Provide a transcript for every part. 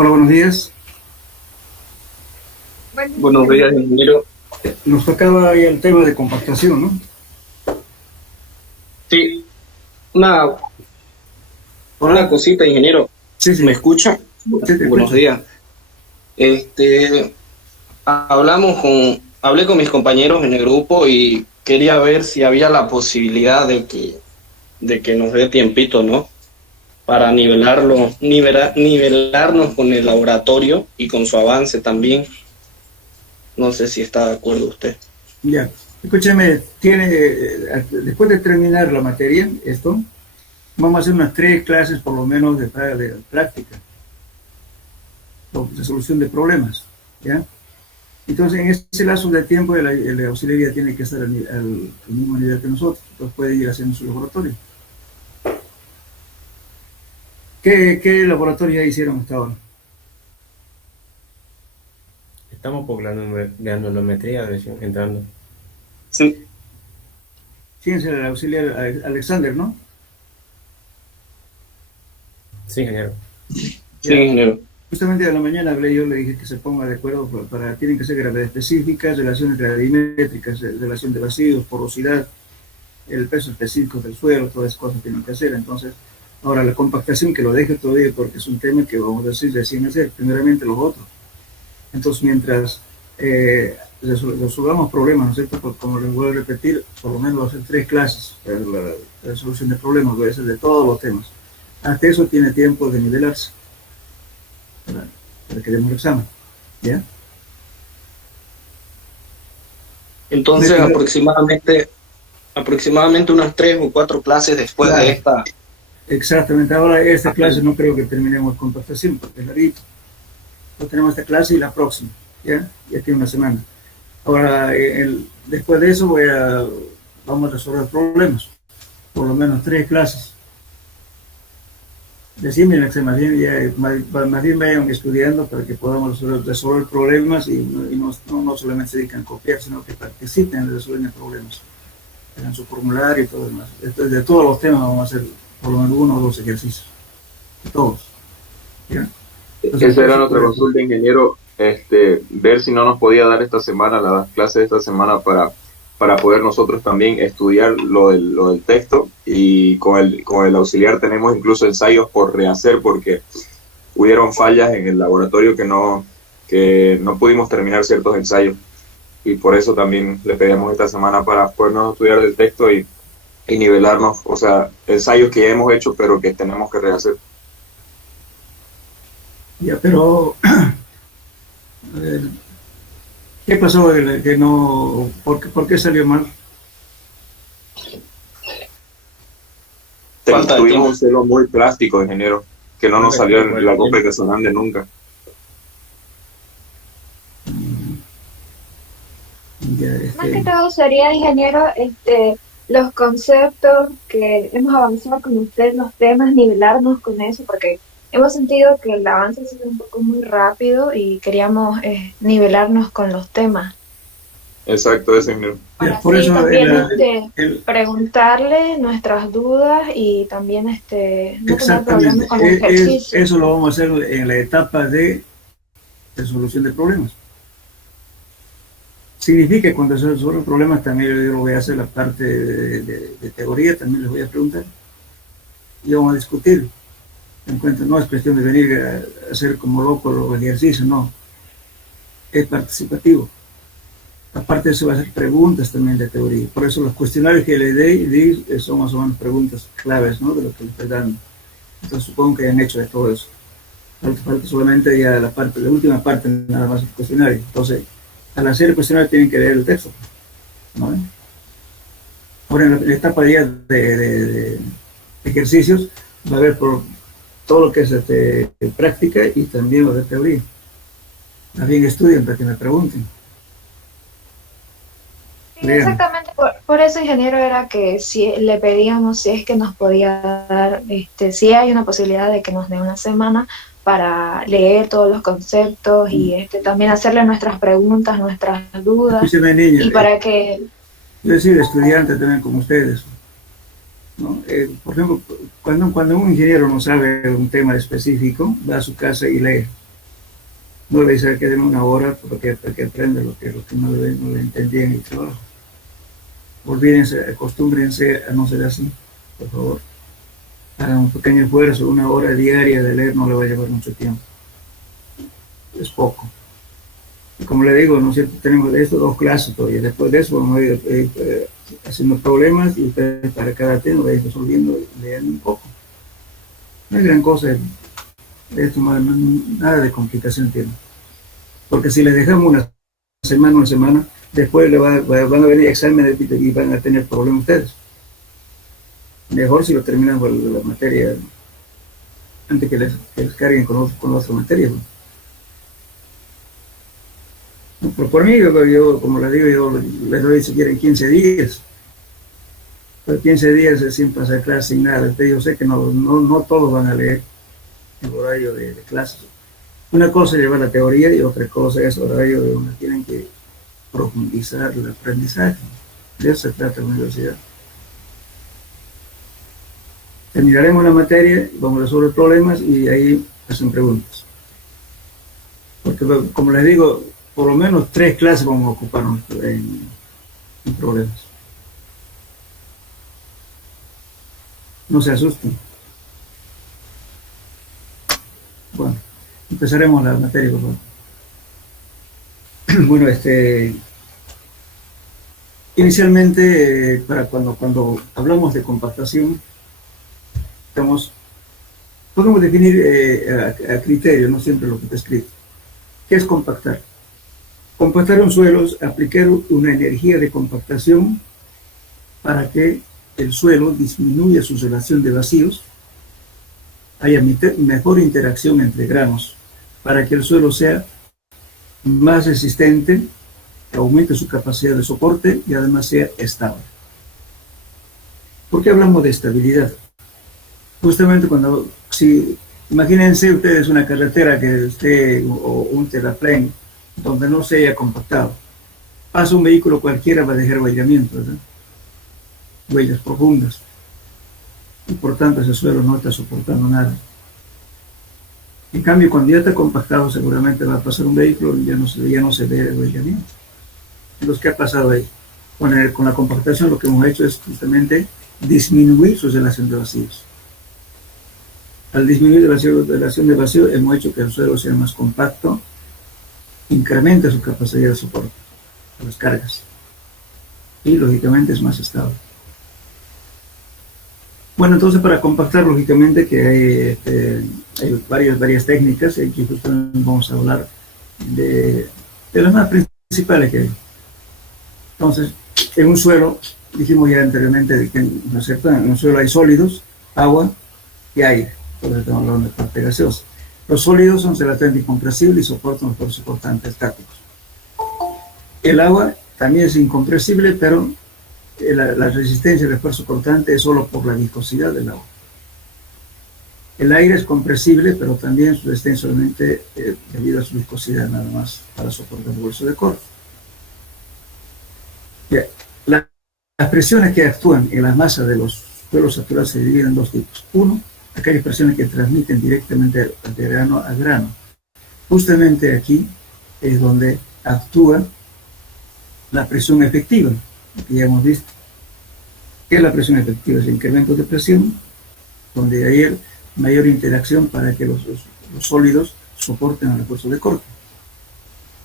Hola, buenos días. Buenos Buenos días. días, ingeniero. Nos tocaba ya el tema de compactación, ¿no? Sí, una, una Hola. cosita, ingeniero. Sí, ¿Me sí, escucha? sí, te Buenos escucho. días. Este, hablé con mis compañeros en el grupo y quería ver si había la posibilidad de que nos dé tiempito, ¿no? Para nivelarnos con el laboratorio y con su avance también. No sé si está de acuerdo usted. Ya. Escúcheme, después de terminar la materia, esto, vamos a hacer unas 3 clases por lo menos de práctica, o de solución de problemas, ¿ya? Entonces, en ese lapso de tiempo, el auxiliar ya tiene que estar al mismo nivel que nosotros, entonces puede ir haciendo su laboratorio. ¿Qué laboratorio ya hicieron hasta ahora? Estamos por granulometría, entrando. Sí, Fíjense, el auxiliar Alexander, ¿no? Sí, ingeniero. sí, Ya. ingeniero. Justamente a la mañana hablé yo, le dije que se ponga de acuerdo tienen que ser gravedades específicas, relaciones gravimétricas, relación de vacíos, porosidad, el peso específico del suelo, todas esas cosas tienen que hacer. Entonces, ahora la compactación que lo deje todavía porque es un tema que vamos a decir recién hacer, primeramente los otros. Entonces, mientras resolvamos problemas, ¿no es cierto? Porque, como les voy a repetir, por lo menos va a ser 3 clases, la resolución de problemas, voy a hacer de todos los temas. Hasta eso tiene tiempo de nivelarse para, para que demos el examen. ¿Ya? Entonces, aproximadamente unas 3 o 4 clases después de Claro, esta. exactamente. Ahora esta clase no creo que terminemos con compactación porque es larguito. Entonces tenemos esta clase y la próxima, ¿ya? Ya tiene una semana. Ahora, después de eso vamos a resolver problemas, por lo menos 3 clases. Decime, más bien vayan estudiando para que podamos resolver problemas y no solamente se dedican a copiar, sino que participen en resolver problemas. En su formulario y todo lo demás. De todos los temas vamos a hacer por lo menos 1 o 2 ejercicios. De todos. ¿Ya? Entonces, Esa era entonces nuestra consulta, ingeniero, ver si no nos podía dar esta semana, las clases de esta semana, para poder nosotros también estudiar lo del texto, y con el auxiliar tenemos incluso ensayos por rehacer porque hubieron fallas en el laboratorio que no pudimos terminar ciertos ensayos, y por eso también le pedimos esta semana para podernos estudiar el texto y nivelarnos, o sea, ensayos que ya hemos hecho pero que tenemos que rehacer. ya, pero eh, ¿qué pasó? Que no, ¿por qué salió mal? Falta de Tuvimos tiempo. un celo muy plástico, ingeniero, que no nos Falta de salió tiempo en del la copia tiempo. que son grande nunca. Ya, Más que todo sería, ingeniero, los conceptos que hemos avanzado con usted, los temas, nivelarnos con eso, porque hemos sentido que el avance ha sido un poco muy rápido y queríamos nivelarnos con los temas. Exacto, ese, ingeniero. Para por así eso también el- preguntarle nuestras dudas y también no tener exactamente, problemas con el ejercicio. eso lo vamos a hacer en la etapa de resolución de problemas. Significa que cuando se resuelven problemas también yo lo voy a hacer la parte de teoría, también les voy a preguntar y vamos a discutir. En cuenta, no es cuestión de venir a hacer como loco los ejercicios, no, es participativo. Aparte de eso va a hacer preguntas también de teoría. Por eso los cuestionarios que le di son más o menos preguntas claves, ¿no? De lo que le estoy dando. Entonces supongo que hayan hecho de todo eso. Falta solamente ya la última parte nada más del cuestionario. Entonces, al hacer el cuestionario tienen que leer el texto, ¿no? Ahora en la etapa ya de ejercicios va a haber por todo lo que es práctica y también lo de teoría. Más bien estudien para que me pregunten. Sí, Lean. exactamente, por eso, ingeniero, era que si le pedíamos si es que nos podía dar, si hay una posibilidad de que nos dé una semana para leer todos los conceptos y también hacerle nuestras preguntas, nuestras dudas Escúcheme, niña, y para que, yo he sido estudiante también como ustedes, ¿no? Por ejemplo, cuando un ingeniero no sabe un tema específico, va a su casa y lee. No le dice que den una hora para que aprenda lo que no le entendía en el trabajo. Olvídense, acostúmbrense a no ser así, por favor. Hagan un pequeño esfuerzo, una hora diaria de leer no le va a llevar mucho tiempo. Es poco. Y como le digo, ¿no es cierto? Tenemos de esto 2 clases todavía. Después de eso vamos a ir haciendo problemas y ustedes para cada tema va a ir resolviendo y leyendo un poco. No hay gran cosa de esto, nada de complicación tiene. Porque si les dejamos una semana, después van a venir exámenes y van a tener problemas ustedes. Mejor si lo terminan con la materia antes que les carguen con otra materia, ¿no? Pero por mí, yo, como les digo, yo les doy si quieren 15 días. Pero 15 días es sin pasar clase, sin nada. Yo sé que no todos van a leer el horario de clases. Una cosa es llevar la teoría y otra cosa es el horario de donde tienen que profundizar el aprendizaje. De eso se trata la universidad. Terminaremos la materia, vamos a resolver problemas y ahí hacen preguntas. Porque, como les digo, por lo menos 3 clases vamos a ocuparnos en problemas. No se asusten. Bueno, empezaremos la materia, por favor. Bueno, inicialmente, para cuando hablamos de compactación, podemos definir a criterio, no siempre lo que está escrito. ¿Qué es compactar? Compactar un suelo es aplicar una energía de compactación para que el suelo disminuya su relación de vacíos, haya mejor interacción entre granos, para que el suelo sea más resistente, aumente su capacidad de soporte y además sea estable. ¿Por qué hablamos de estabilidad? Justamente imagínense ustedes una carretera que esté, o un terraplén, donde no se haya compactado. Pasa un vehículo cualquiera, va a dejar huellamiento, ¿verdad? Huellas profundas. Y por tanto ese suelo no está soportando nada. En cambio, cuando ya está compactado, seguramente va a pasar un vehículo y ya no se ve el huellamiento. Entonces, ¿qué ha pasado ahí? Con la compactación lo que hemos hecho es justamente disminuir su relación de vacíos. Al disminuir la relación de vacío, hemos hecho que el suelo sea más compacto, incrementa su capacidad de soporte a las cargas y lógicamente es más estable. Bueno, entonces para compactar, lógicamente que hay varias técnicas y aquí justamente vamos a hablar de las más principales que hay. Entonces, en un suelo, dijimos ya anteriormente que ¿no es cierto? En un suelo hay sólidos, agua y aire. Por eso estamos hablando de parte gaseosa. Los sólidos son relativamente incompresibles y soportan los fuerzas cortantes estáticos. El agua también es incompresible, pero la resistencia del esfuerzo cortante es solo por la viscosidad del agua. El aire es compresible, pero también su resistencia solamente debido a su viscosidad nada más para soportar el bolso de corte. Las presiones que actúan en la masa de los suelos saturados se dividen en 2 tipos. Uno, aquellas presiones que transmiten directamente de grano a grano. Justamente aquí es donde actúa la presión efectiva, que ya hemos visto. ¿Qué es la presión efectiva? Es el incremento de presión, donde hay mayor interacción para que los sólidos soporten el esfuerzo de corte.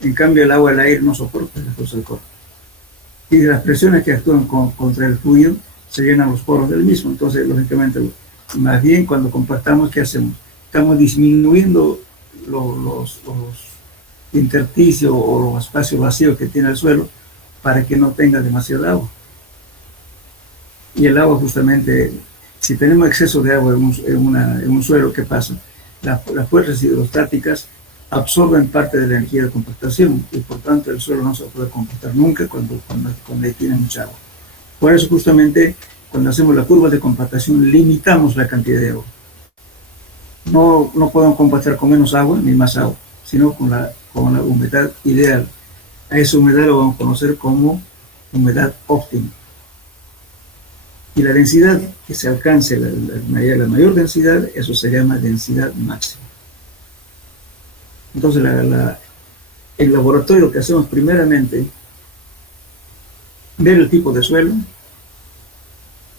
En cambio, el agua y el aire no soportan el esfuerzo de corte. Y las presiones que actúan contra el fluido se llenan los poros del mismo. Entonces, lógicamente, más bien cuando compactamos, ¿qué hacemos? Estamos disminuyendo los intersticios o los espacios vacíos que tiene el suelo para que no tenga demasiado agua. Y el agua justamente, si tenemos exceso de agua en un suelo, ¿qué pasa? Las fuerzas hidrostáticas absorben parte de la energía de compactación y por tanto el suelo no se puede compactar nunca cuando tiene mucha agua. Por eso justamente cuando hacemos la curva de compactación limitamos la cantidad de agua. No podemos compactar con menos agua ni más agua, sino con la humedad ideal. A esa humedad lo vamos a conocer como humedad óptima. Y la densidad que se alcance, la mayor densidad, eso se llama densidad máxima. Entonces, el laboratorio que hacemos primeramente, ver el tipo de suelo,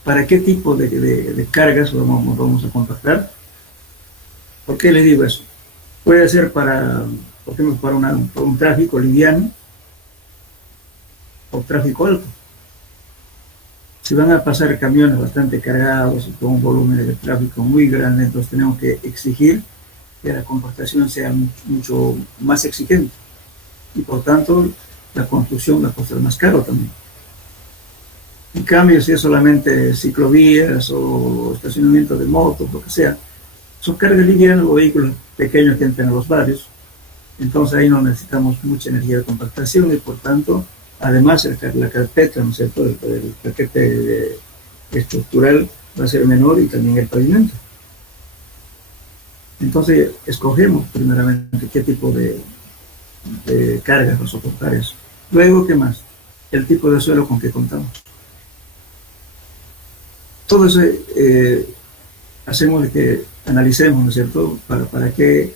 para qué tipo de cargas vamos a compactar. ¿Por qué les digo eso? Puede ser para, por ejemplo, para un tráfico liviano o tráfico alto. Si van a pasar camiones bastante cargados y con un volumen de tráfico muy grande, entonces tenemos que exigir que la compactación sea mucho más exigente y por tanto la construcción va a costar más caro también. En cambio, si es solamente ciclovías o estacionamiento de motos, lo que sea, son cargas livianas o vehículos pequeños que entran a los barrios, entonces ahí no necesitamos mucha energía de compactación y por tanto, además la carpeta, ¿no es cierto?, el paquete estructural va a ser menor y también el pavimento. Entonces, escogemos primeramente qué tipo de cargas va a soportar eso. Luego, ¿qué más? El tipo de suelo con que contamos. Todo eso hacemos que analicemos, ¿no es cierto?, para qué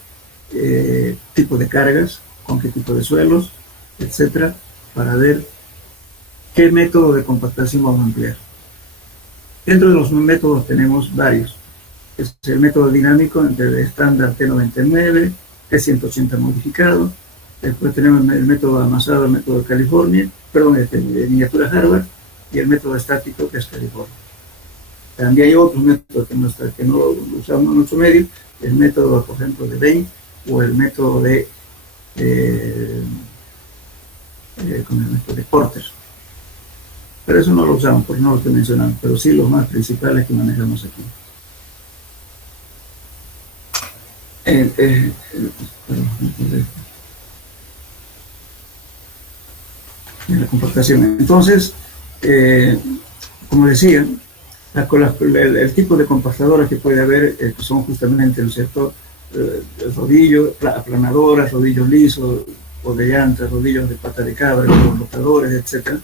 tipo de cargas, con qué tipo de suelos, etcétera, para ver qué método de compactación vamos a emplear. Dentro de los métodos tenemos varios. Es el método dinámico entre el estándar T99, T180 modificado. Después tenemos el método amasado, el método California, de miniatura Harvard, y el método estático que es California. También hay otros métodos que no usamos en nuestro medio, el método, por ejemplo, de Bain o el método de Porter. Pero eso no lo usamos, porque no lo estoy mencionando, pero sí los más principales que manejamos aquí. La compactación. Entonces, como decía, el tipo de compactadoras que puede haber son justamente, ¿no es cierto?, el rodillo, aplanadoras, rodillos lisos, o de llantas, rodillos de pata de cabra, rotadores, etc.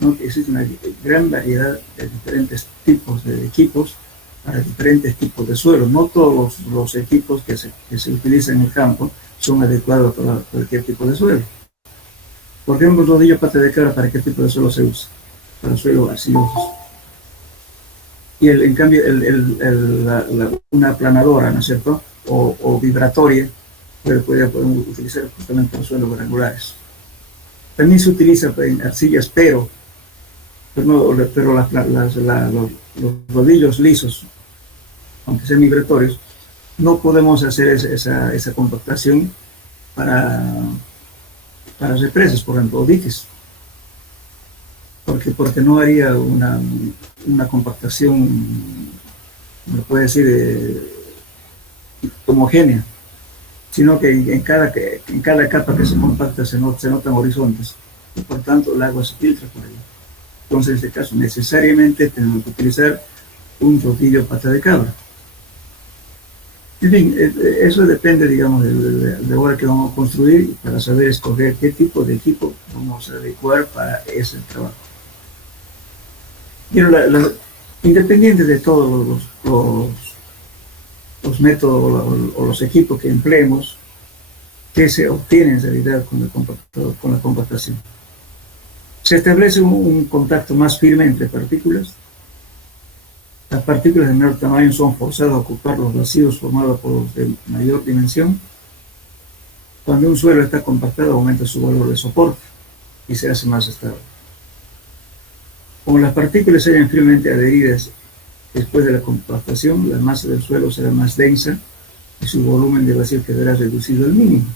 ¿No? Existe una gran variedad de diferentes tipos de equipos para diferentes tipos de suelos. No todos los equipos que se utilizan en el campo son adecuados para cualquier tipo de suelo. Por ejemplo, el rodillo pata de cabra, ¿para qué tipo de suelo se usa? Para suelos arcillosos. Y en cambio, una aplanadora, ¿no es cierto?, o vibratoria, podemos utilizar justamente los suelos granulares. También se utiliza en arcillas, pero los rodillos lisos, aunque sean vibratorios, no podemos hacer esa compactación para represas, por ejemplo, o diques. Porque no haría una compactación, me puede decir, homogénea, sino que en cada capa que se compacta se notan horizontes, y por tanto el agua se filtra por ahí. Entonces, en este caso, necesariamente tenemos que utilizar un rodillo pata de cabra. En fin, eso depende, digamos, de la hora que vamos a construir para saber escoger qué tipo de equipo vamos a adecuar para ese trabajo. Pero independiente de todos los métodos o los equipos que empleemos, que se obtiene en realidad con la compactación. Se establece un contacto más firme entre partículas. Las partículas de menor tamaño son forzadas a ocupar los vacíos formados por los de mayor dimensión. Cuando un suelo está compactado, aumenta su valor de soporte y se hace más estable. Como las partículas se hallan firmemente adheridas después de la compactación, la masa del suelo será más densa y su volumen de vacío quedará reducido al mínimo.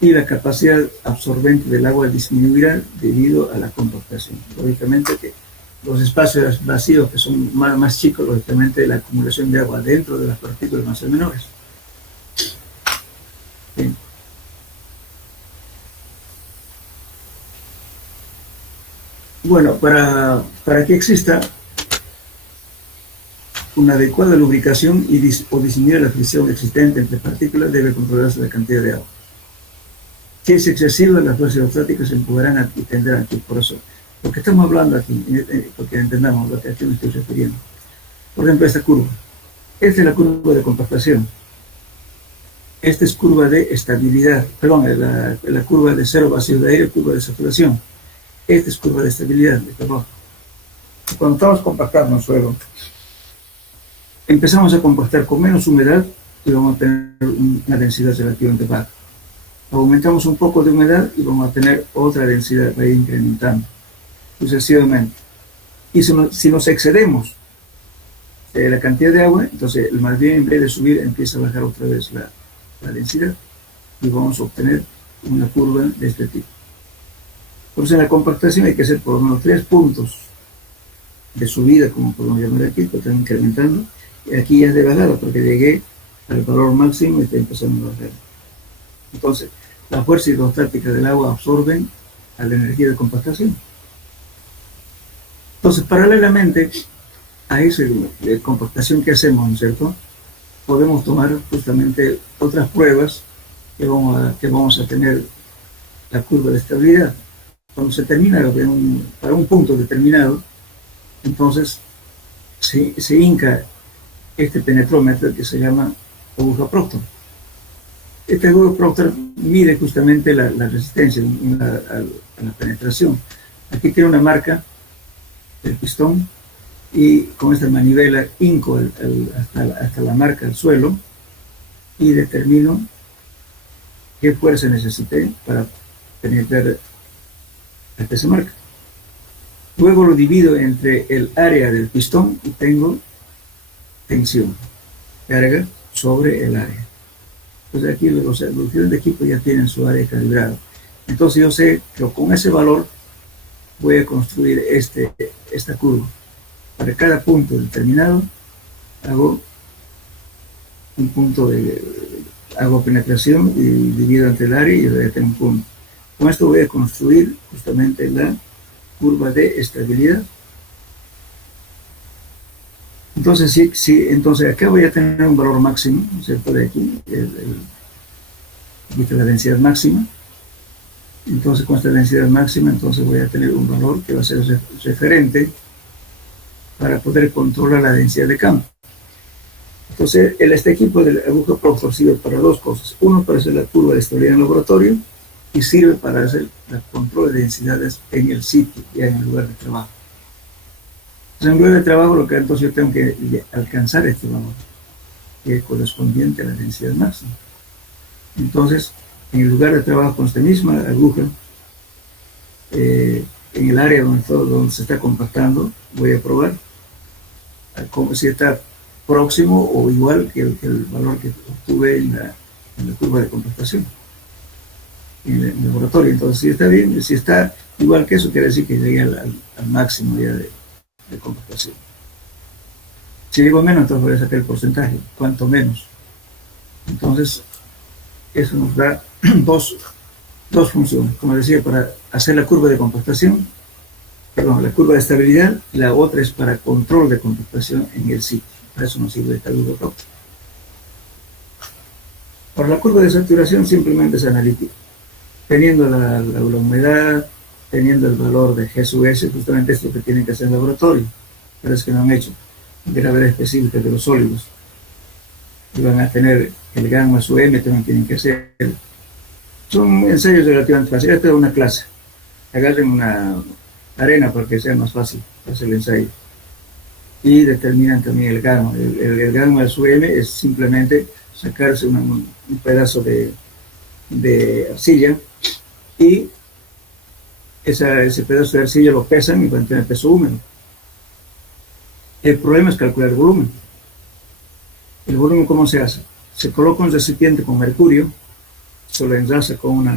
Y la capacidad absorbente del agua disminuirá debido a la compactación. Lógicamente que los espacios vacíos que son más chicos, lógicamente la acumulación de agua dentro de las partículas van a ser menores. Bien. Bueno, para que exista una adecuada lubricación o disminuir la fricción existente entre partículas, debe controlarse la cantidad de agua. Si es excesiva, las fuerzas hidrostáticas se empujarán y tendrán aquí. Por eso, lo que estamos hablando aquí, porque entendamos lo que aquí me estoy refiriendo. Por ejemplo, esta curva. Esta es la curva de compactación. Esta es curva de estabilidad, perdón, la curva de cero vacío de aire, curva de saturación. Esta es curva de estabilidad de calor. Cuando estamos compactando el suelo, empezamos a compactar con menos humedad y vamos a tener una densidad relativamente baja. Aumentamos un poco de humedad y vamos a tener otra densidad, va a ir incrementando sucesivamente. Y si nos excedemos de la cantidad de agua, entonces más bien en vez de subir empieza a bajar otra vez la densidad y vamos a obtener una curva de este tipo. Por eso en la compactación hay que hacer por lo menos 3 puntos de subida, como podemos llamar aquí, que están incrementando, y aquí ya es de bajada porque llegué al valor máximo y está empezando a bajar. Entonces, la fuerza hidrostática del agua absorben a la energía de compactación. Entonces, paralelamente a esa compactación que hacemos, ¿no es cierto?, podemos tomar justamente otras pruebas que vamos a tener la curva de estabilidad. Cuando se termina para un punto determinado, entonces se hinca este penetrómetro que se llama aguja Proctor. Este aguja Proctor mide justamente la resistencia a la penetración. Aquí tiene una marca del pistón y con esta manivela hinco hasta la marca del suelo y determino qué fuerza necesité para penetrar hasta esa marca. Luego lo divido entre el área del pistón y tengo tensión, carga sobre el área. Entonces aquí los diferentes equipos ya tienen su área calibrada. Entonces yo sé que con ese valor voy a construir esta curva. Para cada punto determinado hago un punto hago penetración y divido entre el área y voy a tener un punto. Con esto voy a construir justamente la curva de estabilidad. Entonces, entonces acá voy a tener un valor máximo, ¿no es cierto? De aquí, aquí está la densidad máxima. Entonces, con esta densidad máxima, entonces voy a tener un valor que va a ser referente para poder controlar la densidad de campo. Entonces, este equipo de aguja Proctor sirve para dos cosas. Uno, para hacer la curva de estabilidad en el laboratorio y sirve para hacer el control de densidades en el sitio, ya en el lugar de trabajo. Entonces, en el lugar de trabajo, lo que entonces yo tengo que alcanzar este valor, que es correspondiente a la densidad máxima. Entonces, en el lugar de trabajo con esta misma aguja, en el área donde se está compactando, voy a probar como si está próximo o igual que el valor que obtuve en la curva de compactación en el laboratorio. Entonces, si está bien, si está igual que eso, quiere decir que llegué al máximo ya de compactación. Si digo menos, entonces voy a sacar el porcentaje, cuanto menos. Entonces, eso nos da dos funciones, como decía, para hacer la curva de compactación, perdón, la curva de estabilidad, y la otra es para control de compactación en el sitio. Para eso nos sirve esta aguja Proctor. Para la curva de saturación simplemente es analítica. Teniendo la humedad, teniendo el valor de G sub S, justamente esto que tienen que hacer en el laboratorio, pero es que no han hecho, gravedad específica de los sólidos. Y van a tener el gamma sub M, también tienen que hacer. Son ensayos relativamente fáciles. Esta es una clase. Agarren una arena para que sea más fácil hacer el ensayo. Y determinan también el gamma. El gamma sub M es simplemente sacarse un pedazo de arcilla y ese pedazo de arcilla lo pesan y van a tener peso húmedo. El problema es calcular el volumen. ¿El volumen cómo se hace? Se coloca un recipiente con mercurio, se lo enlaza con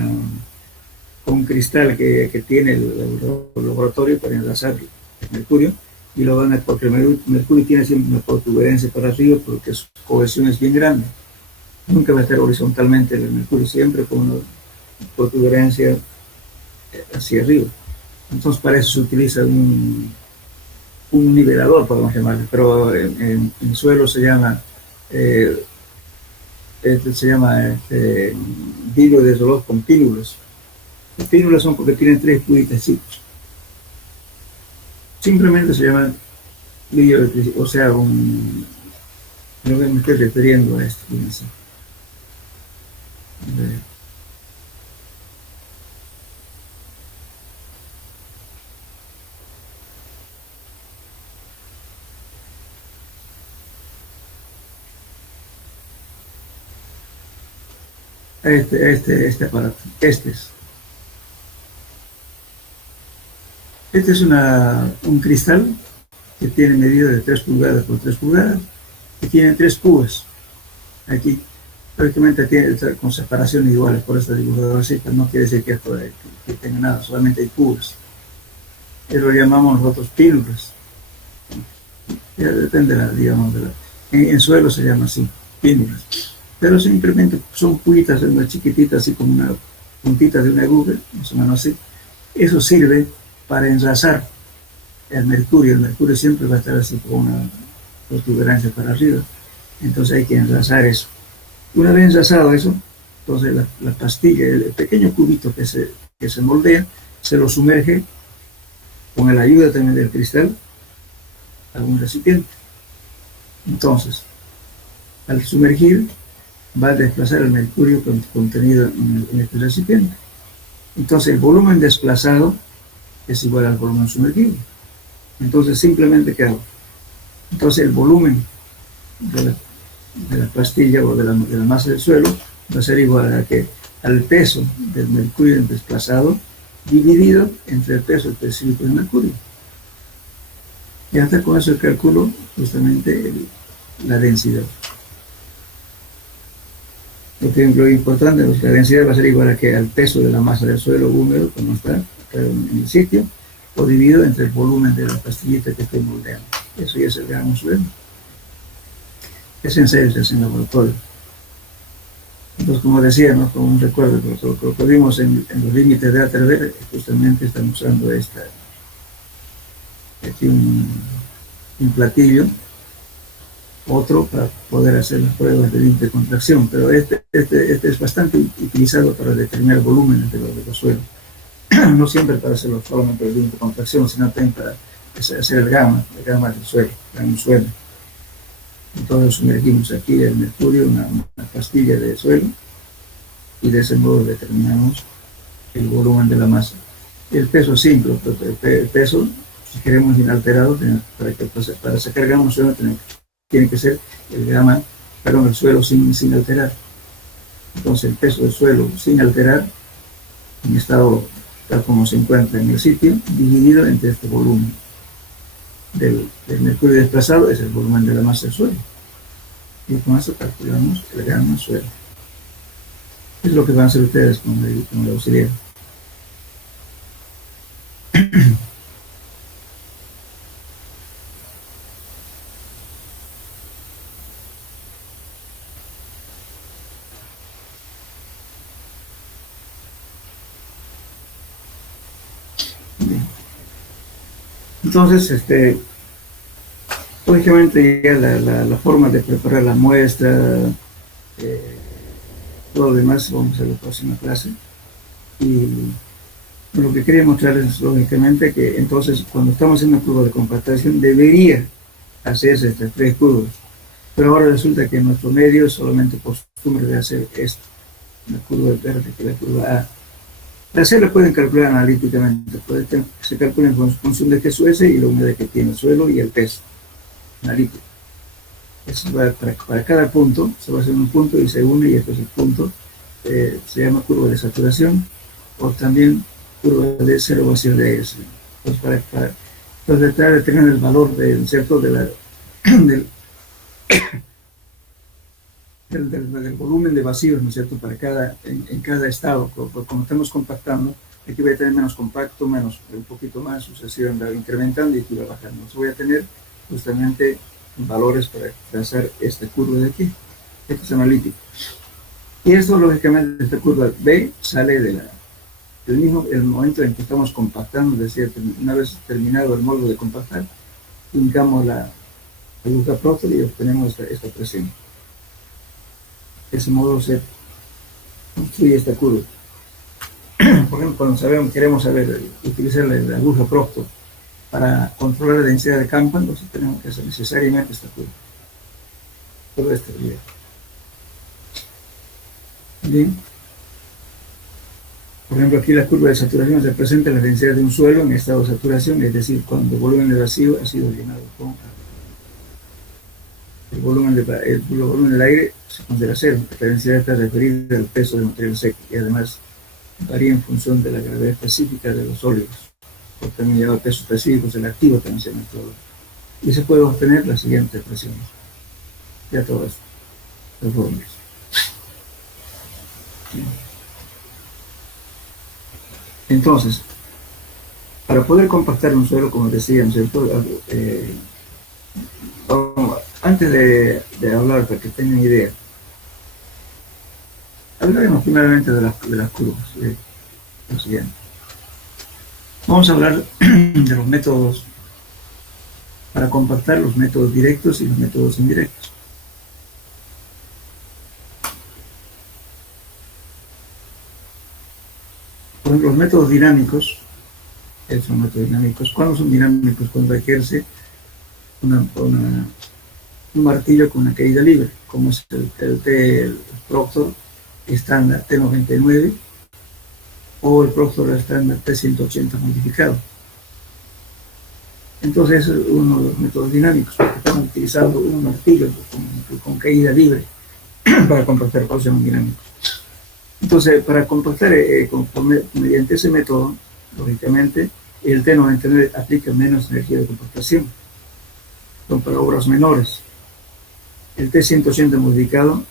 un cristal que tiene el laboratorio para enlazar el mercurio, y lo van a, porque el mercurio tiene siempre una protuberancia para arriba porque su cohesión es bien grande. Nunca va a estar horizontalmente el mercurio, siempre con una protuberancia hacia arriba. Entonces para eso se utiliza un nivelador, podemos llamarlo, pero en el suelo se llama vidrio de reloj con pínulas. Las pínulas son porque tienen 3 puntecitos. Simplemente se llama vidrio, o sea, me estoy refiriendo a esto. Fíjense. de- este aparato. Este es un cristal que tiene medida de 3 pulgadas por 3 pulgadas y tiene 3 púas aquí. Prácticamente tiene con separaciones iguales, por eso dibujado así, pero no quiere decir que tenga nada, solamente hay púas. Eso lo llamamos nosotros pínulas. Ya depende, digamos, en suelo se llama así, pínulas. Pero simplemente son puitas, unas chiquititas, así como una puntita de una aguja, más o menos así. Eso sirve para enlazar el mercurio. El mercurio siempre va a estar así con una protuberancia para arriba. Entonces hay que enlazar eso. Una vez enlazado eso, entonces la pastilla, el pequeño cubito que se moldea, se lo sumerge con la ayuda también del cristal a un recipiente. Entonces, al sumergir, va a desplazar el mercurio contenido en este recipiente. Entonces, el volumen desplazado es igual al volumen sumergido. Entonces, simplemente, ¿qué hago? Entonces, el volumen de la pastilla o de la masa del suelo va a ser igual al peso del mercurio desplazado dividido entre el peso específico del mercurio. Y hasta con eso calculo justamente la densidad. Lo importante es que la densidad va a ser igual al peso de la masa del suelo húmedo, como está en el sitio, o dividido entre el volumen de la pastillita que estoy moldeando. Eso ya es el gramo suelo. Es en serio, es en laboratorio. Entonces, como decía, ¿no? Como un recuerdo, lo que vimos en los límites de Atterberg, justamente estamos usando aquí un platillo, otro para poder hacer las pruebas de límite de contracción, pero este es bastante utilizado para determinar volúmenes de los suelos. No siempre para hacerlo solamente de límite de contracción, sino también para hacer el gamma del suelo, el suelo. Entonces sumergimos aquí el mercurio, una pastilla de suelo, y de ese modo determinamos el volumen de la masa. El peso simple, el peso, si queremos inalterado, para sacar gamma suelo tiene que ser el suelo sin alterar. Entonces el peso del suelo sin alterar, en estado tal como se encuentra en el sitio, dividido entre este volumen del mercurio desplazado, es el volumen de la masa del suelo. Y con eso calculamos el gamma suelo. Es lo que van a hacer ustedes con el auxiliar. Bien. Entonces, lógicamente ya la forma de preparar la muestra, todo lo demás vamos a la próxima clase. Y lo que quería mostrarles es lógicamente que entonces cuando estamos en una curva de compactación debería hacerse estas 3 curvas, pero ahora resulta que en nuestro medio es solamente costumbre de hacer esto, la curva verde, que la curva A. La C la pueden calcular analíticamente, se calcula en función de qué S y la humedad que tiene el suelo y el peso analítico. Eso para cada punto se va a hacer un punto y se une, y este es el punto, se llama curva de saturación, o también curva de cero vacío de aire. Entonces, para tratar de tener el valor del volumen de vacíos, ¿no es cierto?, en cada estado. Como estamos compactando, aquí voy a tener menos compacto, un poquito más, sucesivamente va incrementando y aquí va bajando. Entonces voy a tener justamente valores para trazar esta curva de aquí. Esto es analítico. Y esto, lógicamente, esta curva B sale el momento en que estamos compactando, es decir, una vez terminado el módulo de compactar, hincamos la aguja próster y obtenemos esta presión. De ese modo se construye esta curva. Por ejemplo, cuando queremos utilizar la aguja próster para controlar la densidad de campo, entonces tenemos que hacer necesariamente esta curva. Todo esto bien. Por ejemplo, aquí la curva de saturación representa la densidad de un suelo en estado de saturación, es decir, cuando el volumen de vacío ha sido llenado con agua. El volumen del aire se considera cero. La densidad está referida al peso del material seco y además varía en función de la gravedad específica de los sólidos. O también lleva pesos específicos, el activo también se mete. Y se puede obtener la siguiente expresión. Ya todo esto. Los fórmulas. Entonces, para poder compactar un suelo, como decían, ¿cierto? Antes de hablar, para que tengan idea, hablaremos primeramente de las curvas. Lo siguiente. Vamos a hablar de los métodos para compactar, los métodos directos y los métodos indirectos. Por ejemplo, los métodos dinámicos, son métodos dinámicos. ¿Cuándo son dinámicos? Cuando ejerce un martillo con una caída libre, como es el Proctor estándar T99 o el Proctor estándar T180 modificado. Entonces es uno de los métodos dinámicos, porque estamos utilizando un martillo con caída libre para compactar cosas dinámicos. Entonces, para compactar mediante ese método, lógicamente, el T99 aplica menos energía de compactación, son para obras menores. El T180 modificado,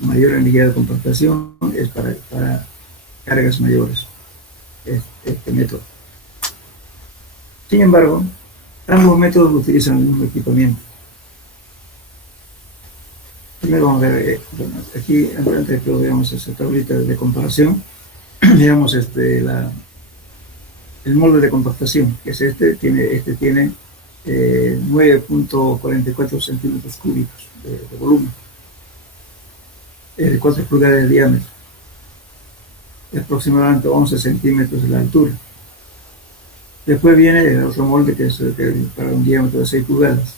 mayor energía de compactación, es para cargas mayores, este método. Sin embargo, ambos métodos utilizan el mismo equipamiento. Primero vamos a ver, aquí antes de que lo veamos esa tablita de comparación, veamos el molde de compactación, que es este tiene 9.44 centímetros cúbicos de volumen, 4 pulgadas de diámetro, aproximadamente 11 centímetros de la altura. Después viene el otro molde que es para un diámetro de 6 pulgadas.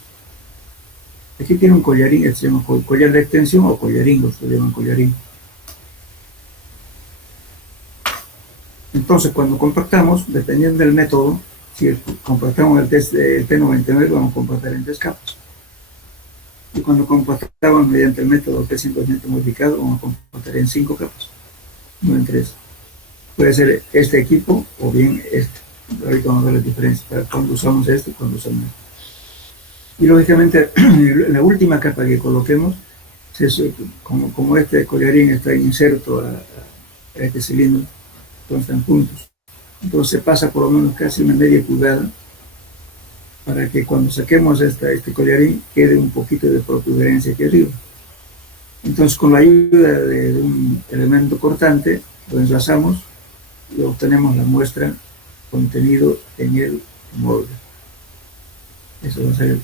Aquí tiene un collarín, que se llama collar de extensión o collarín, lo se llaman collarín. Entonces, cuando compactamos, dependiendo del método, si compactamos el T99, vamos a compactar en 3 capas. Y cuando compactamos mediante el método T180 modificado, vamos a compactar en 5 capas, no en 3. Puede ser este equipo o bien este. Ahorita vamos a ver la diferencia para cuando usamos este y cuando usamos este. Y lógicamente, la última capa que coloquemos, como este collarín está inserto a este cilindro, entonces están juntos. Entonces se pasa por lo menos casi una media pulgada para que cuando saquemos este collarín quede un poquito de protuberancia aquí arriba. Entonces, con la ayuda de un elemento cortante, lo enlazamos y obtenemos la muestra contenido en el molde. Eso va a ser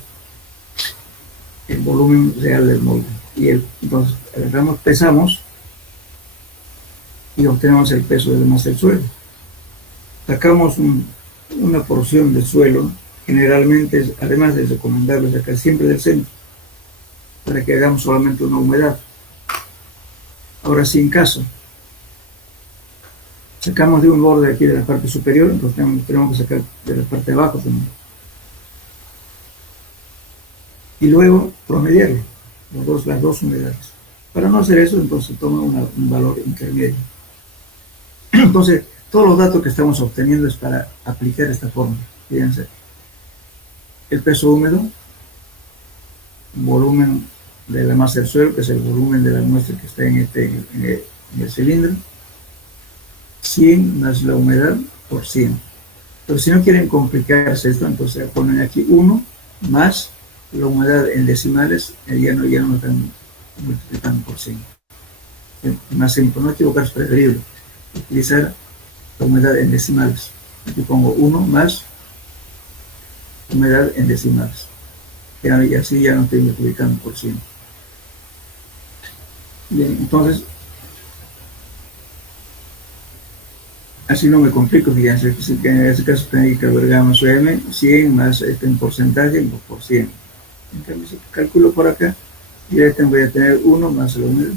el volumen real del molde. Entonces, pesamos y obtenemos el peso de la masa del suelo. Sacamos una porción del suelo, generalmente, además de recomendable sacar siempre del centro, para que hagamos solamente una humedad. Ahora, si en caso sacamos de un borde aquí de la parte superior, entonces tenemos que sacar de la parte de abajo también. Y luego promediarlo, las dos humedades. Para no hacer eso, entonces toma un valor intermedio. Entonces, todos los datos que estamos obteniendo es para aplicar esta fórmula. Fíjense, el peso húmedo, volumen de la masa del suelo, que es el volumen de la muestra que está en el cilindro, 100 más la humedad por 100. Pero si no quieren complicarse esto, entonces ponen aquí 1 más la humedad en decimales, ya no están multiplicando por 100. Más simple, no equivocarse, preferible utilizar la humedad en decimales. Aquí pongo 1 más humedad en decimales. Y así ya no estoy multiplicando por 100. Bien, entonces, así no me complico, fíjense, que en este caso tengo que agregar su M, 100 más en porcentaje por 100. En cambio, si calculo por acá, ya voy a tener 1 más la humedad.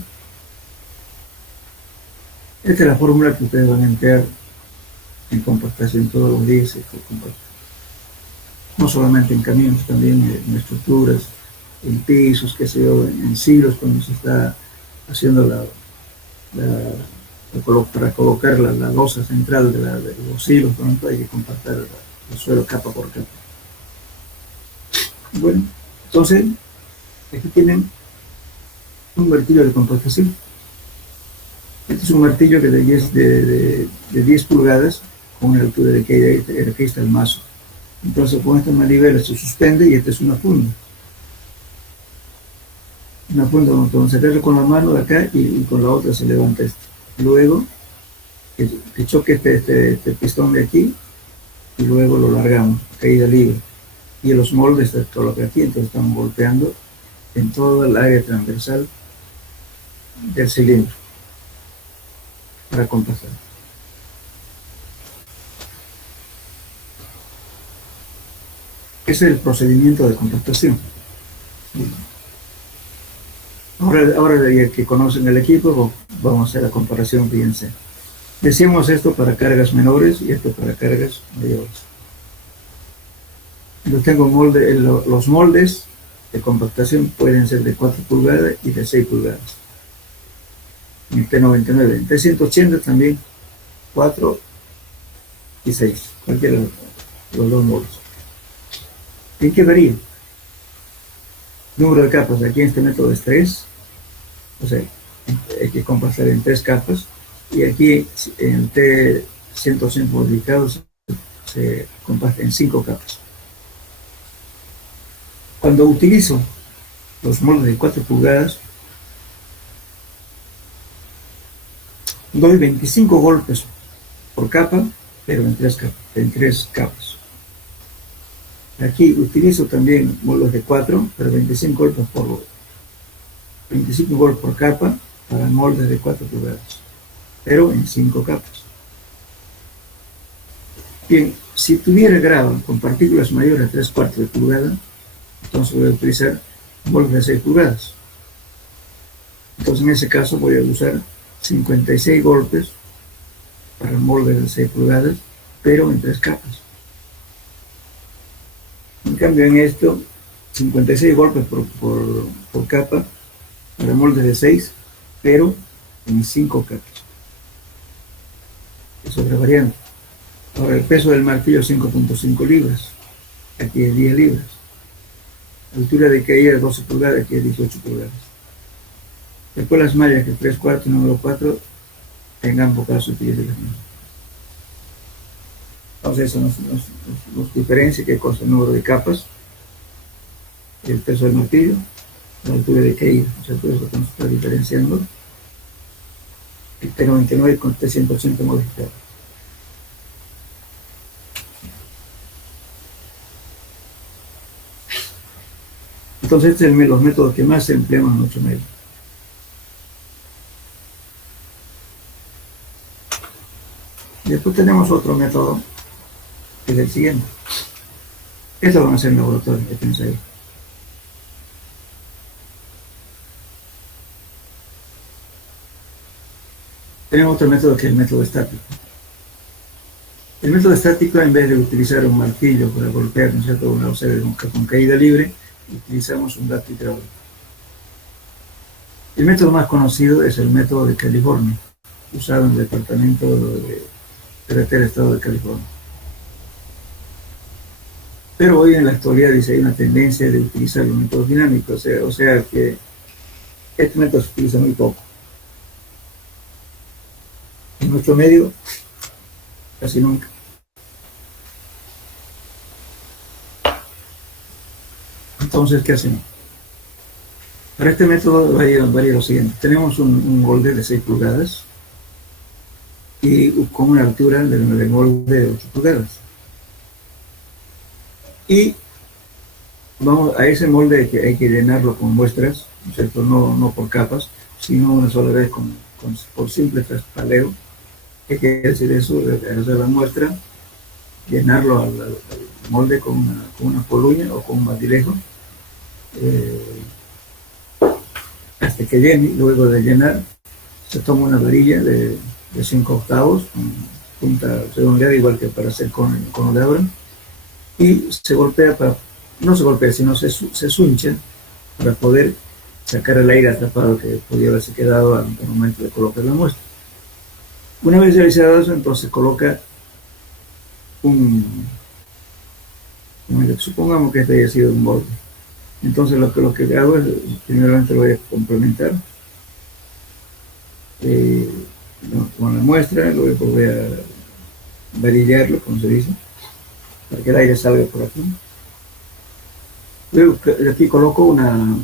Esta es la fórmula que ustedes van a emplear en compactación todos los días. No solamente en caminos, también en estructuras, en pisos, qué sé yo, en silos, cuando se está haciendo para colocar la losa central de los silos, por ejemplo, hay que compactar el suelo capa por capa. Bueno, entonces, aquí tienen un martillo de compactación. Este es un martillo que de 10 pulgadas con una altura de que aquí está el mazo. Entonces con esta manivela se suspende y esta es una funda. Una funda donde se agarra con la mano de acá y con la otra se levanta esto. Luego que choque este pistón de aquí y luego lo largamos, caída libre. Y los moldes se colocan aquí, entonces estamos golpeando en toda el área transversal del cilindro para compactar. Ese es el procedimiento de compactación. Ahora ya que conocen el equipo, vamos a hacer la comparación, fíjense. Decimos esto para cargas menores y esto para cargas mayores. Yo tengo los moldes de compactación pueden ser de 4 pulgadas y de 6 pulgadas. En T99, en T180 también 4 y 6, cualquiera de los dos moldes. ¿En qué varía? Número de capas, aquí en este método es 3, o sea, hay que compactar en 3 capas, y aquí en T100% modificado se compacta en 5 capas. Cuando utilizo los moldes de 4 pulgadas, doy 25 golpes por capa, pero en 3 capas. Aquí utilizo también moldes de 4, pero 25 golpes por capa para moldes de 4 pulgadas, pero en 5 capas. Bien, si tuviera grava con partículas mayores de 3/4 de pulgada, entonces voy a utilizar moldes de 6 pulgadas. Entonces en ese caso voy a usar 56 golpes para moldes de 6 pulgadas, pero en 3 capas. En cambio en esto, 56 golpes por capa para moldes de 6, pero en 5 capas. Es otra variante. Ahora el peso del martillo es 5.5 libras, aquí es 10 libras. Altura de caída es 12 pulgadas, aquí es 18 pulgadas. Después las mallas, que 3/4 y número 4, tengan pocas utilidades. Entonces eso nos diferencia qué cosa, el número de capas, el peso del martillo, la altura de caída. O sea, todo eso que nos está diferenciando el T99 con T100% modificado. Entonces este es los métodos que más se emplean en nuestro medio. Después tenemos otro método, que es el siguiente. Esto lo van a hacer en laboratorio, que piensa ahí. Tenemos otro método que es el método estático. El método estático, en vez de utilizar un martillo para golpear, ¿no es cierto?, una losera con caída libre, utilizamos un gato hidráulico. El método más conocido es el método de California, usado en el Departamento de Carretera Estado de California. Pero hoy en la actualidad dice hay una tendencia de utilizar los métodos dinámicos, o sea que este método se utiliza muy poco. En nuestro medio, casi nunca. Entonces, ¿qué hacemos? Para este método varía lo siguiente. Tenemos un molde de 6 pulgadas y con una altura del molde de 8 pulgadas. Y vamos a ese molde que hay que llenarlo con muestras, ¿no es cierto? No por capas, sino una sola vez por simple traspaleo. ¿Qué quiere decir eso? Hacer la muestra, llenarlo al molde con una poluña o con un batilejo, hasta que llene. Luego de llenar, se toma una varilla de de 5 octavos, con punta redondeada, igual que para hacer con de obra, y se golpea no se golpea, sino se suncha para poder sacar el aire atrapado que podía haberse quedado al momento de colocar la muestra. Una vez realizado eso, entonces coloca supongamos que este haya sido un molde. Entonces lo que hago es, primeramente lo voy a complementar con la muestra, luego voy a varillarlo, como se dice, para que el aire salga por aquí. Luego aquí coloco una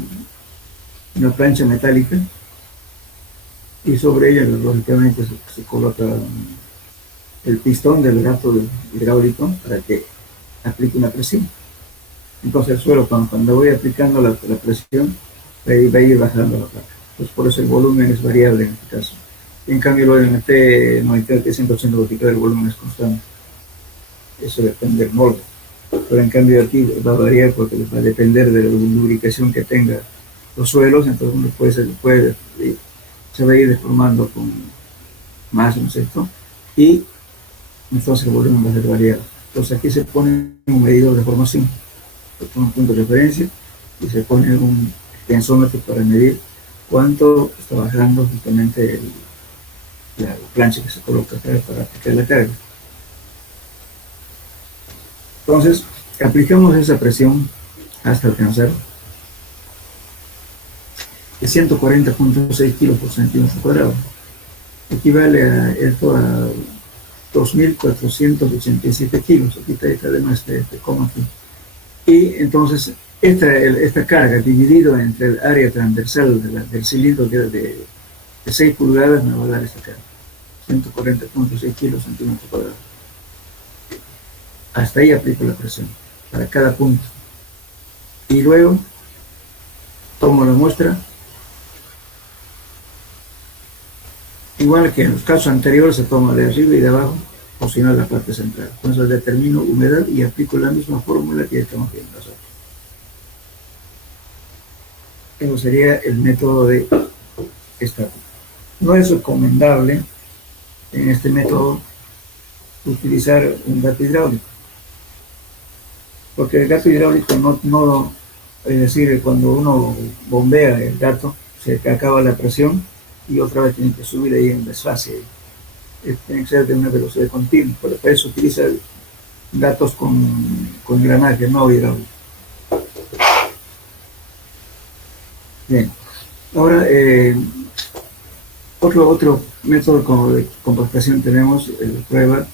plancha metálica y sobre ella lógicamente se coloca el pistón del gato hidráulico para que aplique una presión. Entonces el suelo, cuando voy aplicando la presión, va a ir bajando la placa. Entonces por eso el volumen es variable en este caso. En cambio lo del MT90 que 180 el volumen es constante. Eso depende del molde. Pero en cambio aquí va a variar porque va a depender de la lubricación que tenga los suelos, entonces uno se va a ir deformando con más, ¿no es cierto? Y entonces el volumen va a ser variado. Entonces aquí se pone un medidor de formación, se pone un punto de referencia y se pone un tensómetro para medir cuánto está bajando justamente la plancha que se coloca acá para aplicar la carga. Entonces aplicamos esa presión hasta alcanzar de 140.6 kilos por centímetro cuadrado. Equivale a esto a 2.487 kilos. Aquí está además este coma aquí. Y entonces esta carga dividido entre el área transversal del cilindro, que es de 6 pulgadas, me va a dar esta carga. 140.6 kilos centímetros cuadrados. Hasta ahí aplico la presión, para cada punto. Y luego tomo la muestra. Igual que en los casos anteriores se toma de arriba y de abajo, o si no de la parte central. Entonces determino humedad y aplico la misma fórmula que estamos viendo nosotros. Eso sería el método de estática. No es recomendable en este método utilizar un gato hidráulico, porque el gato hidráulico no, es decir, cuando uno bombea el gato, se acaba la presión y otra vez tiene que subir ahí en desfase. Tiene que ser de una velocidad continua. Por eso utiliza gatos con engranaje, no hidráulico. Bien. Ahora, otro método de compactación tenemos prueba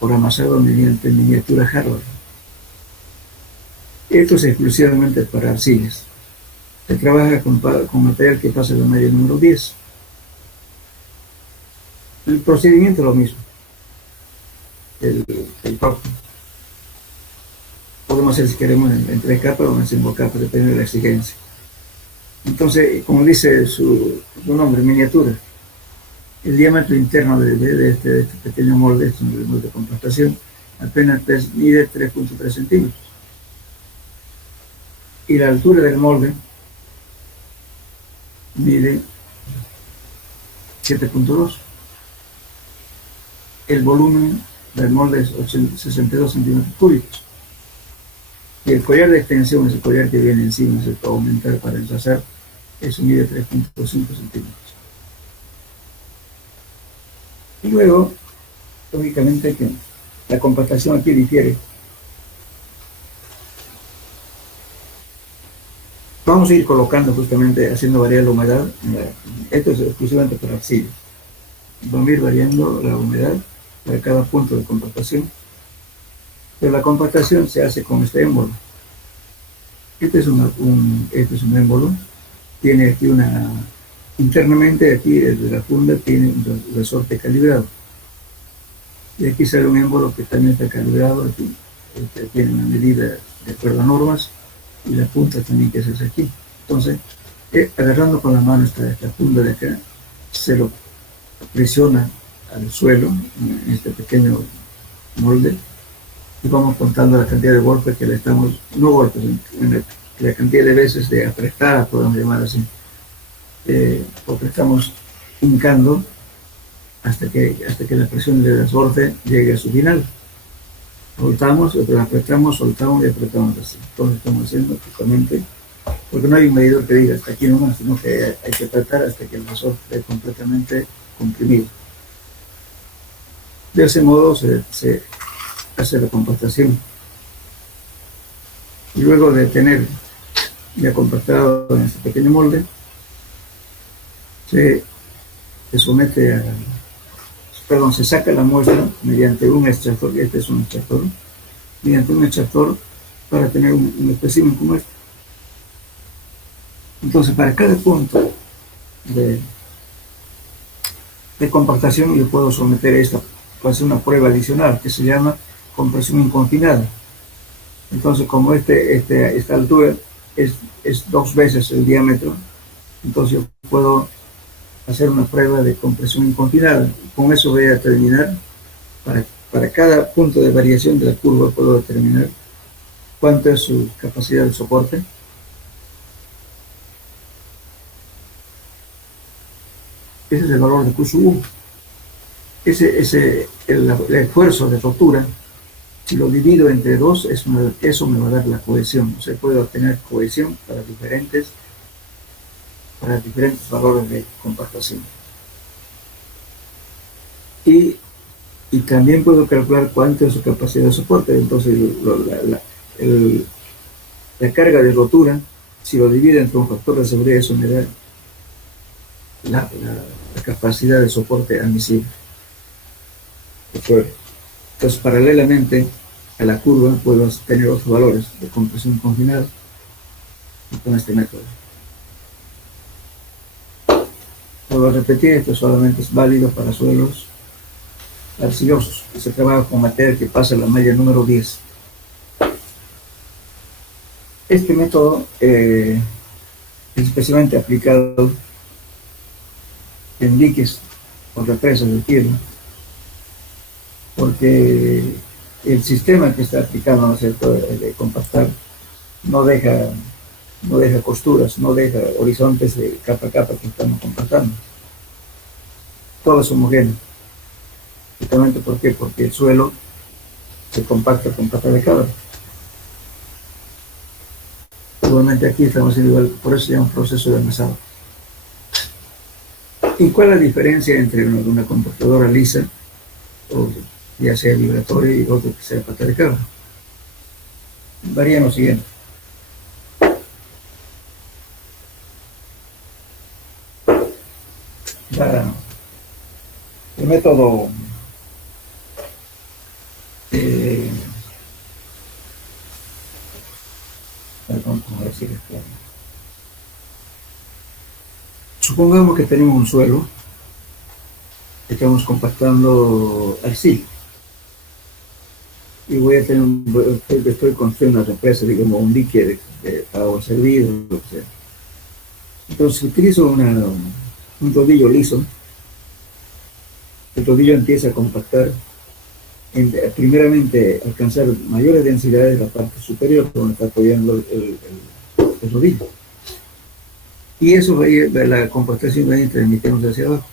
por amasado mediante miniatura hardware. Esto es exclusivamente para arcillas. Se trabaja con material que pasa de la malla número 10. El procedimiento es lo mismo. El papo. Podemos hacer, si queremos, en 3 capas o en 5 capas, depende de la exigencia. Entonces, como dice su nombre, miniatura, el diámetro interno de este pequeño molde, este molde de compactación, apenas mide 3.3 centímetros. Y la altura del molde mide 7.2. El volumen del molde es 62 centímetros cúbicos. Y el collar de extensión es el collar que viene encima, se puede aumentar para enlazar, eso mide 3.5 centímetros. Y luego, lógicamente, que la compactación aquí difiere. Vamos a ir colocando justamente, haciendo variar la humedad. Esto es exclusivamente para arcillas. Vamos a ir variando la humedad para cada punto de compactación. Pero la compactación se hace con este émbolo. Este es un émbolo. Tiene aquí internamente aquí desde la funda tiene un resorte calibrado. Y aquí sale un émbolo que también está calibrado. Aquí tiene una medida de acuerdo a normas. Y la punta también que se hace aquí. Entonces, agarrando con la mano esta funda de acá, se lo presiona al suelo, en este pequeño molde, y vamos contando la cantidad de golpes que le estamos, no golpes, la cantidad de veces de apretada, podemos llamar así, porque estamos hincando hasta que la presión del resorte llegue a su final. Soltamos, apretamos, soltamos y apretamos así. Entonces estamos haciendo justamente, porque no hay un medidor que diga hasta aquí nomás, sino que hay que apretar hasta que el resorte esté completamente comprimido. De ese modo se hace la compactación. Y luego de tener ya compactado en este pequeño molde, se somete a, perdón, se saca la muestra mediante un extractor, este es un extractor, mediante un extractor para tener un espécimen como este. Entonces, para cada punto de compactación yo puedo someter esta, puede ser una prueba adicional que se llama compresión inconfinada. Entonces, como esta altura es 2 veces el diámetro, entonces yo puedo hacer una prueba de compresión inconfinada. Con eso voy a determinar, para cada punto de variación de la curva, puedo determinar cuánto es su capacidad de soporte. Ese es el valor de QSU. El esfuerzo de rotura, si lo divido entre 2, eso me va a dar la cohesión. O sea, puedo obtener cohesión para diferentes valores de compactación. Y también puedo calcular cuánto es su capacidad de soporte. Entonces, la carga de rotura, si lo divido entre un factor de seguridad, eso me da la capacidad de soporte admisible. Entonces, paralelamente a la curva, puedo tener otros valores de compresión confinada con este método. Puedo repetir, esto solamente es válido para suelos arcillosos. Se trabaja con materia que pasa la malla número 10. Este método es especialmente aplicado en diques o represas de tierra, porque el sistema que está aplicado, ¿no es cierto?, de compactar, no deja costuras, no deja horizontes de capa a capa que estamos compactando. Todo es homogéneo. Justamente, ¿por qué? Porque el suelo se compacta con pata de cabra. Igualmente aquí estamos haciendo igual, por eso se llama un proceso de amasado. ¿Y cuál es la diferencia entre una compactadora lisa, o ya sea vibratoria, y otro que sea pata de cabra? Varía en lo siguiente. El método perdón, ¿cómo decir esto? Supongamos que tenemos un suelo que estamos compactando arcilla y estoy construyendo una represa, digamos un dique para agua servida, lo que sea. Entonces utilizo un rodillo liso. El rodillo empieza a compactar, primeramente alcanzar mayores densidades en la parte superior donde está apoyando el rodillo, y eso la compactación va a ir transmitiéndose hacia abajo.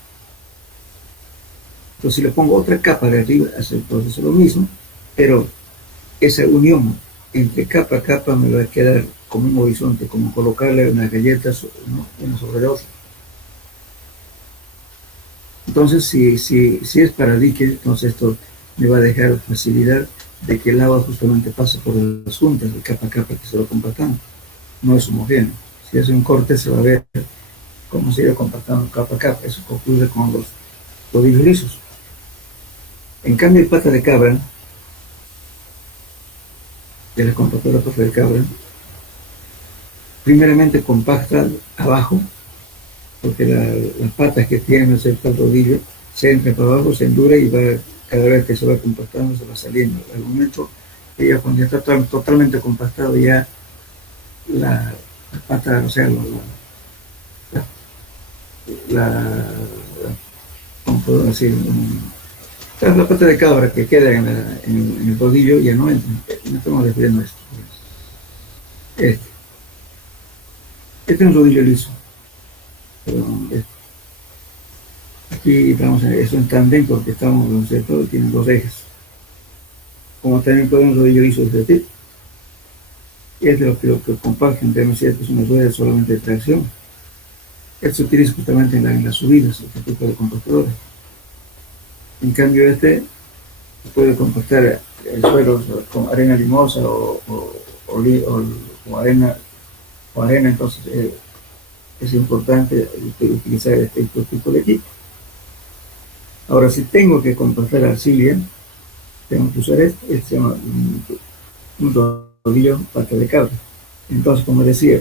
Entonces, si le pongo otra capa de arriba, hace el proceso lo mismo, pero esa unión entre capa a capa me va a quedar como un horizonte, como colocarle unas galletas, ¿no?, una sobre otra. Entonces, si es para dique, entonces esto me va a dejar facilidad de que el agua justamente pase por las juntas de capa a capa que se va compactando. No es homogéneo. Si hace un corte, se va a ver cómo se va compactando capa a capa. Eso ocurre con los rodillos lisos. En cambio, el pata de cabra, de la compactadora pata de cabra, primeramente compacta abajo, porque las patas que tiene el rodillo se entra para abajo, se endura y cada vez que se va compactando se va saliendo. Al momento que ya, cuando ya está totalmente compactado, ya la pata, o sea, ¿cómo puedo decir? La pata de cabra que queda en el rodillo ya no entra. No estamos refiriendo a esto. Este es un rodillo liso. Aquí estamos en eso en tándem porque estamos, ¿no es cierto? Tienen dos ejes. Como también podemos rodillo liso de es de lo que compacta entre nosotros, que es una rueda solamente de tracción. Esto se utiliza justamente en las subidas, este tipo de compactadores. En cambio, este puede compactar el suelo con arena limosa o arena, entonces es importante utilizar este tipo de equipo. Ahora, si tengo que compactar arcilla, tengo que usar este se llama un rodillo pata de cabra. Entonces, como decía,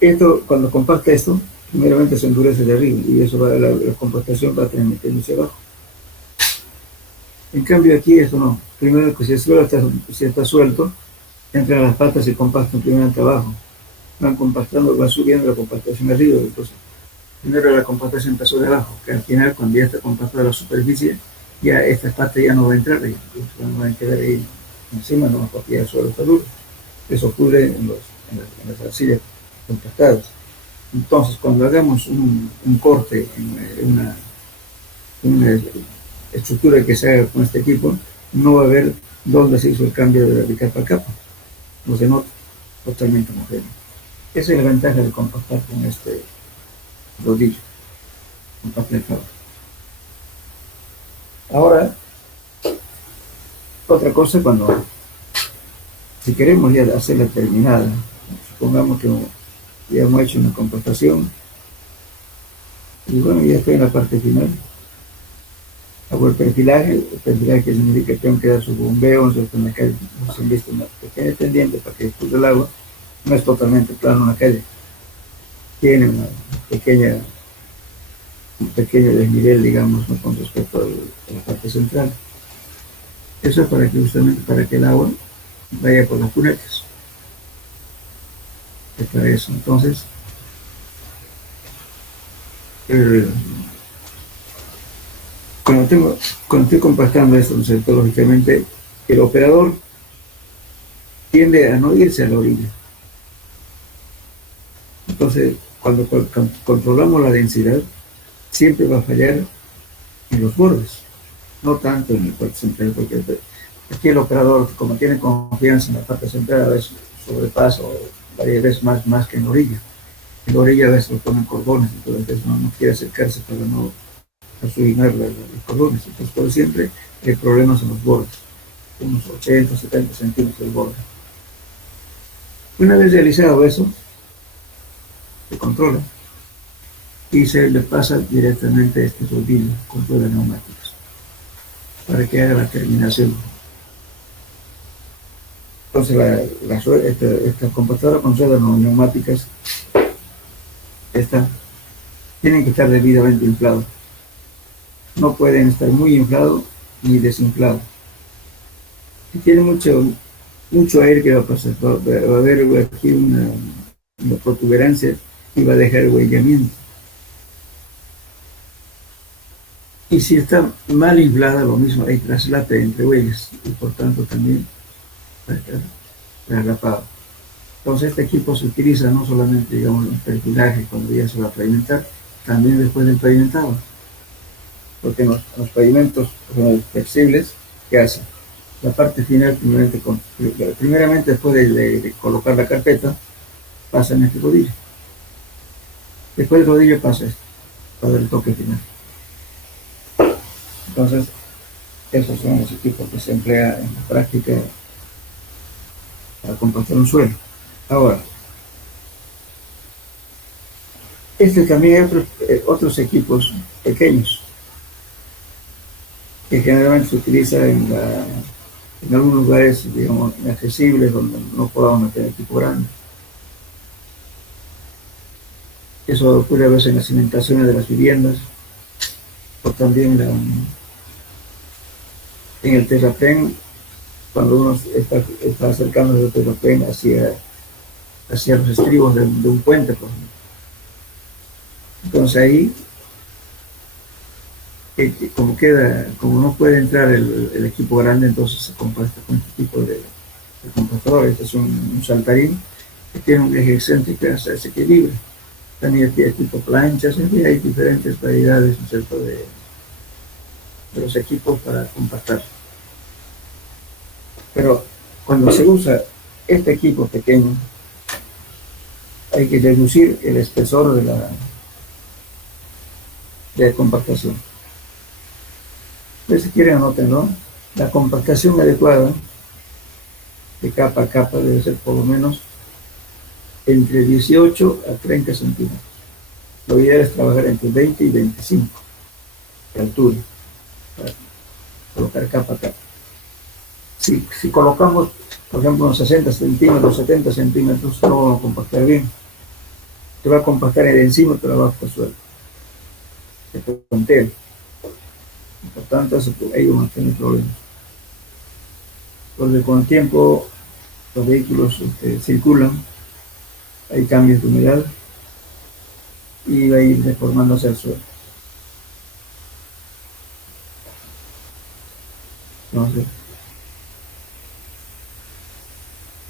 esto, cuando compacta esto, primeramente se endurece de arriba y eso va, la compactación va a tener metiéndose abajo. En cambio aquí eso no. Primero que si el suelo está suelto, entran las patas y compactan primeramente abajo. Van compactando, va subiendo la compactación arriba. Entonces, primero la compactación empezó de abajo, que al final cuando ya está compactada la superficie, ya esta parte ya no va a entrar, no va a quedar ahí encima, no va a copiar el suelo está duro. Eso ocurre en las arcillas compactadas. Entonces, cuando hagamos un corte en una estructura que se haga con este equipo, no va a haber dónde se hizo el cambio de capa a capa. No se nota totalmente homogéneo. Esa es la ventaja de compactar con este rodillo, compactar. Ahora, otra cosa, si queremos ya hacerla terminada, supongamos que ya hemos hecho una compactación y bueno, ya estoy en la parte final. Hago el perfilaje significa que tengo que dar su bombeo, se inviste una pequeña pendiente para que discurra el agua. No es totalmente plano una calle, tiene un pequeño desnivel, digamos, ¿no? Con respecto a la parte central. Eso es justamente para que el agua vaya por las cunetas. Es para eso. Entonces, cuando estoy compactando esto, ¿no es cierto? Lógicamente, el operador tiende a no irse a la orilla. Entonces, cuando controlamos la densidad, siempre va a fallar en los bordes, no tanto en el parte central, porque aquí el operador, como tiene confianza en la parte central, a veces sobrepasa varias veces más que en la orilla. En la orilla a veces lo ponen cordones, entonces no quiere acercarse para no sublinar los cordones. Entonces, por siempre hay problemas en los bordes, unos 80 o 70 centímetros del borde. Una vez realizado eso, se controla y se le pasa directamente a este rodillo con ruedas neumáticas para que haga la terminación. Entonces esta compactadora con ruedas neumáticas tienen que estar debidamente inflados. No pueden estar muy inflados ni desinflados. Si tiene mucho aire que va a pasar, va a haber aquí una protuberancia y va a dejar huellamiento. Y si está mal inflada, lo mismo, hay traslape entre huellas y por tanto también va a estar traslapado. Entonces este equipo se utiliza no solamente, digamos, en perfilaje cuando ya se va a pavimentar, también después del pavimentado. Porque los pavimentos flexibles, ¿qué hacen? La parte final, primeramente después de colocar la carpeta, pasa en este rodillo. Después del rodillo pasa esto, para el toque final. Entonces, esos son los equipos que se emplea en la práctica para compactar un suelo. Ahora, también hay otros equipos pequeños que generalmente se utiliza en algunos lugares, digamos, inaccesibles, donde no podamos meter equipo grande. Eso ocurre a veces en las cimentaciones de las viviendas, o también en el terraplén, cuando uno está acercándose del terraplén hacia los estribos de un puente, por ejemplo. Entonces ahí, como no puede entrar el equipo grande, entonces se compacta con este tipo de compactador. Este es un saltarín que tiene un eje excéntrico que hace ese equilibrio. también hay tipo planchas, en fin, hay diferentes variedades, ¿no es cierto?, de los equipos para compactar. Pero cuando se usa este equipo pequeño, hay que reducir el espesor de compactación. Entonces, si quieren, anótenlo. La compactación adecuada de capa a capa debe ser por lo menos entre 18 a 30 centímetros. Lo ideal es trabajar entre 20 y 25 de altura para colocar capa a capa. Si colocamos, por ejemplo, unos 60 centímetros, 70 centímetros, no vamos a compactar bien. Te va a compactar el encima, pero abajo del suelo. Se puentea. Por tanto, ellos no tienen problemas. Porque con el tiempo los vehículos circulan, hay cambios de humedad y va a ir deformándose el suelo. Entonces,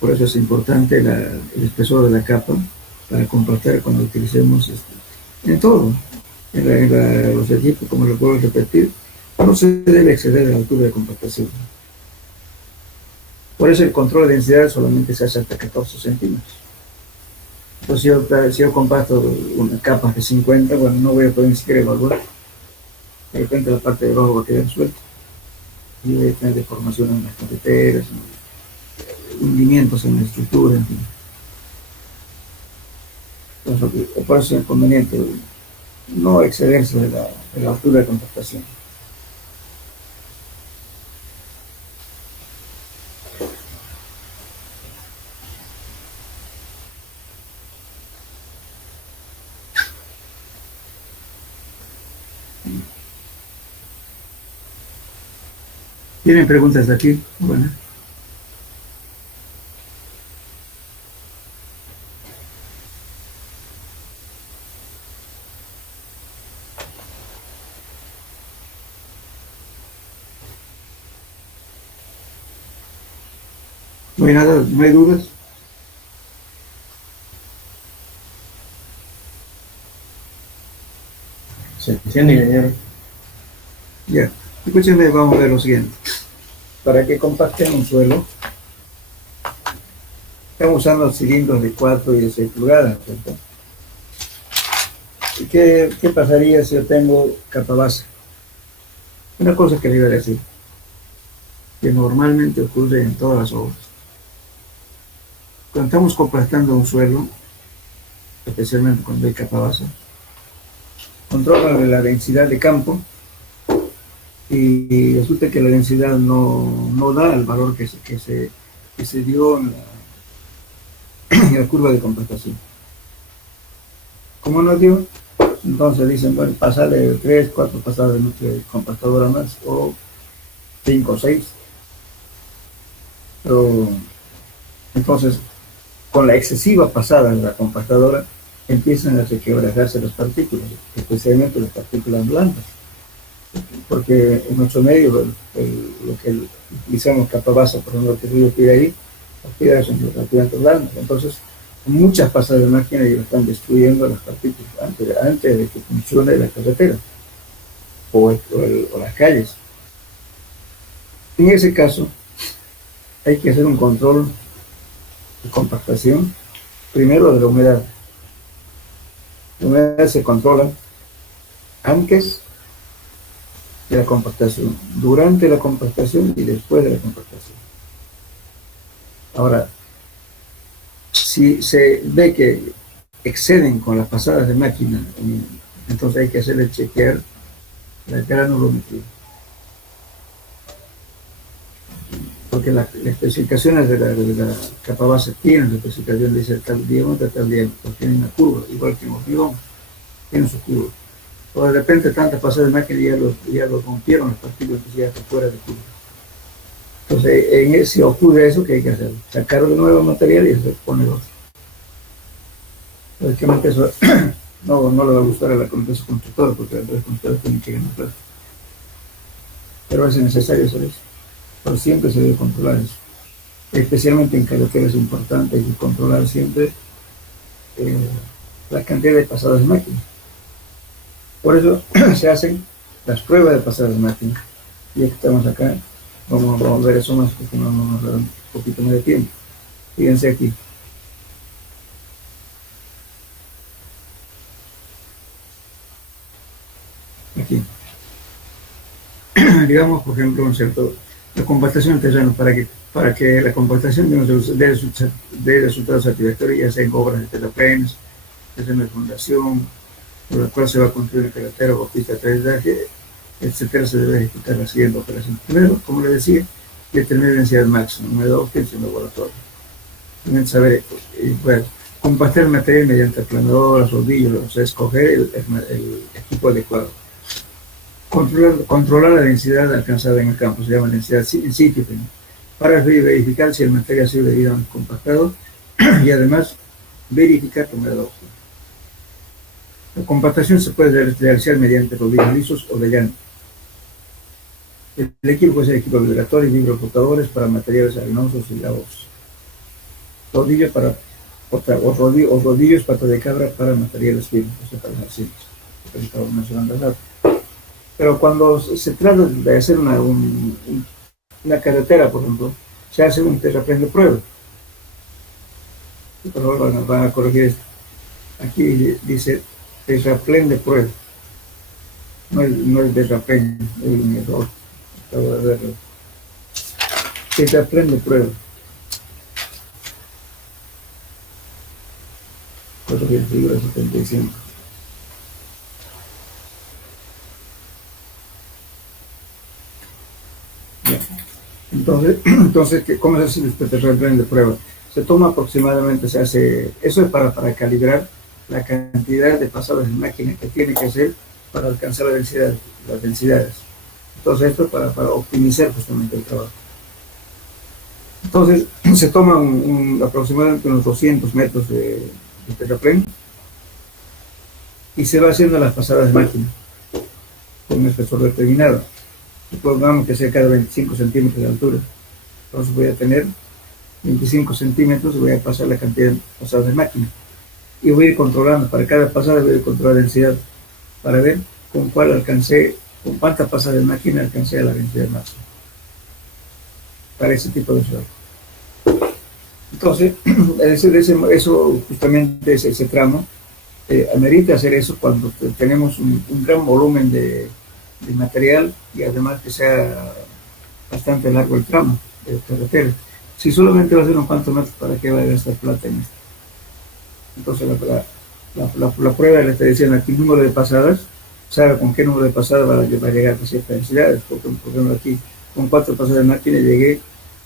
por eso es importante el espesor de la capa para compactar cuando utilicemos en todo, en los equipos, como lo puedo repetir, no se debe exceder de la altura de compactación. Por eso el control de densidad solamente se hace hasta 14 centímetros. Entonces, si yo compacto una capa de 50, bueno, no voy a poder ni siquiera evaluar. De repente la parte de abajo va a quedar suelta y voy a tener deformaciones en las carreteras, hundimientos en la estructura, en fin. Entonces, por eso es conveniente no excederse de la altura de compactación. ¿Tienen preguntas de aquí? Bueno. ¿No hay nada? ¿No hay dudas? ¿Se entiende, ingeniero? Ya. Escúchenme, vamos a ver lo siguiente. Para que compacten un suelo, estamos usando cilindros de 4 y de 6 pulgadas, ¿cierto? ¿Y qué pasaría si yo tengo capa base? Una cosa que le iba a decir, que normalmente ocurre en todas las obras. Cuando estamos compactando un suelo, especialmente cuando hay capa base, controlan la densidad de campo y resulta que la densidad no da el valor que se dio en la curva de compactación. Como no dio, entonces dicen, bueno, pasarle 3, 4 pasadas de compactadora más, o 5 o 6. Pero entonces, con la excesiva pasada de la compactadora, empiezan a requebrajarse las partículas, especialmente las partículas blancas. Porque en nuestro medio, lo que utilizamos capa base, por ejemplo, que yo pide ahí, las piedras son relativamente blandas. Entonces, muchas pasadas de máquina ya están destruyendo las partículas antes de que funcione la carretera o las calles. En ese caso, hay que hacer un control de compactación, primero de la humedad. La humedad se controla antes de la compactación, durante la compactación y después de la compactación. Ahora, si se ve que exceden con las pasadas de máquina, entonces hay que hacerle chequear la granulometría. Porque las especificaciones de la capa base tienen la especificación de ese tal diámetro, tienen una curva, igual que en hormigón, tienen su curva. O de repente tantas pasadas de máquina ya lo rompieron las partículas que ya están fuera de curva. Entonces, si ocurre eso, ¿qué hay que hacer? Sacar de nuevo material y se pone otro. Lógicamente eso no le va a gustar a la empresa constructora, porque la empresa constructora tiene que ganar plata. Pero es necesario hacer eso. Pero siempre se debe controlar eso. Especialmente en carreteras importantes, hay que controlar siempre la cantidad de pasadas de máquina. Por eso se hacen las pruebas de pasadas de máquina. Y ya que estamos acá, vamos a ver eso más porque no nos da un poquito más de tiempo. Fíjense aquí. Aquí. Digamos, por ejemplo, un cierto, la compactación del terreno, para que la compactación dé resultados satisfactorios, ya sea en obras de terraplenes, ya sea en la fundación, por la cual se va a construir una carretera o pista de aterrizaje, etcétera, se debe ejecutar la siguiente operación. Primero, como le decía, determinar densidad máxima, número 2, que es el laboratorio. También saber, bueno, compactar el material mediante aplanadoras, rodillos, o sea, escoger el equipo adecuado. Controlar la densidad alcanzada en el campo, se llama densidad in situ, para verificar si el material ha sido debidamente compactado y además verificar número 2. La compactación se puede realizar mediante rodillos lisos o de llano. El equipo puede ser equipo vibratorio y vibroflotadores para materiales arenosos y lavosos. Rodillos o rodillos pata de cabra para materiales firmes, o sea, para las arcillas, que estamos mencionando acá. Pero cuando se trata de hacer una carretera, por ejemplo, se hace un terraplén de prueba. Por favor, van a corregir esto. Aquí dice terraplén de prueba. No es terraplén, es un error. Acabo de verlo. Terraplén de prueba. 4,75. Entonces, ¿cómo se hace este terraplén de prueba? Se toma aproximadamente, se hace, eso es para calibrar la cantidad de pasadas de máquina que tiene que hacer para alcanzar las densidades. Entonces, esto es para optimizar justamente el trabajo. Entonces, se toma aproximadamente unos 200 metros de terraplén y se va haciendo las pasadas de máquina con un espesor determinado. Supongamos que sea cada 25 centímetros de altura. Entonces voy a tener 25 centímetros y voy a pasar la cantidad de pasadas de máquina. Y voy a ir controlando, para cada pasada voy a controlar la densidad, para ver con cuántas pasadas de máquina alcancé a la densidad máxima. Para ese tipo de suelo. Entonces, eso justamente ese tramo, amerita hacer eso cuando tenemos un gran volumen de material y además que sea bastante largo el tramo de carretera. Si solamente va a ser unos cuantos metros, ¿para qué va a gastar plata en esto? Entonces la prueba le está diciendo aquí número de pasadas, sabe con qué número de pasadas va a llegar a ciertas densidades. Por ejemplo, aquí con 4 pasadas de máquina llegué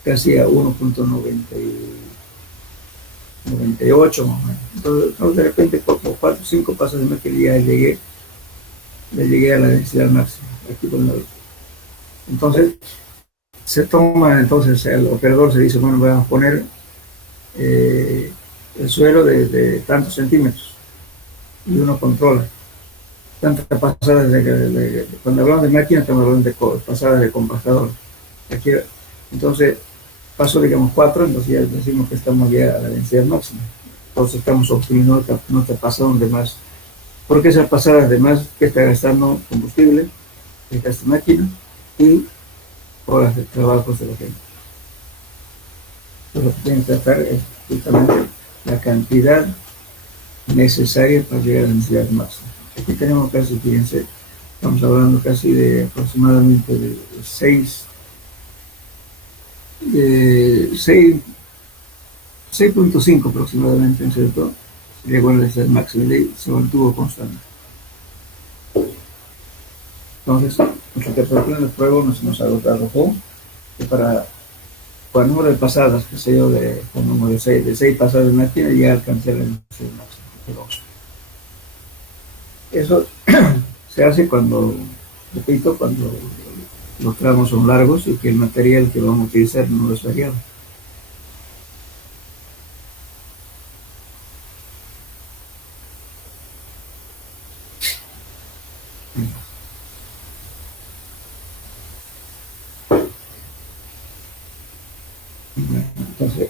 casi a 1,98 más o menos. Entonces de repente por 4 o 5 pasadas de máquina ya llegué a la densidad máxima. Aquí entonces se toma, entonces el operador se dice, bueno, vamos a poner el suelo de tantos centímetros y uno controla tantas pasadas cuando hablamos de máquina estamos hablando de pasadas de compactador. Aquí, entonces paso digamos 4, entonces ya decimos que estamos ya a la densidad máxima, entonces estamos optimizando nuestra pasada de más, porque esas pasadas de más que está gastando combustible de esta máquina y horas de trabajos de la gente. Entonces, lo que tienen que tratar es justamente la cantidad necesaria para llegar a la densidad máxima. Aquí tenemos casi, fíjense, estamos hablando casi de aproximadamente de 6.5 aproximadamente, ¿no es cierto? Llegó a la densidad máxima y se mantuvo constante. Entonces, nuestro tercer de prueba nos arrojó que para el número de pasadas, que sé yo, con número de 6 pasadas de máquina, ya alcancé la densidad máxima de 2. Eso se hace cuando, repito, cuando los tramos son largos y que el material que vamos a utilizar no es variado. Entonces,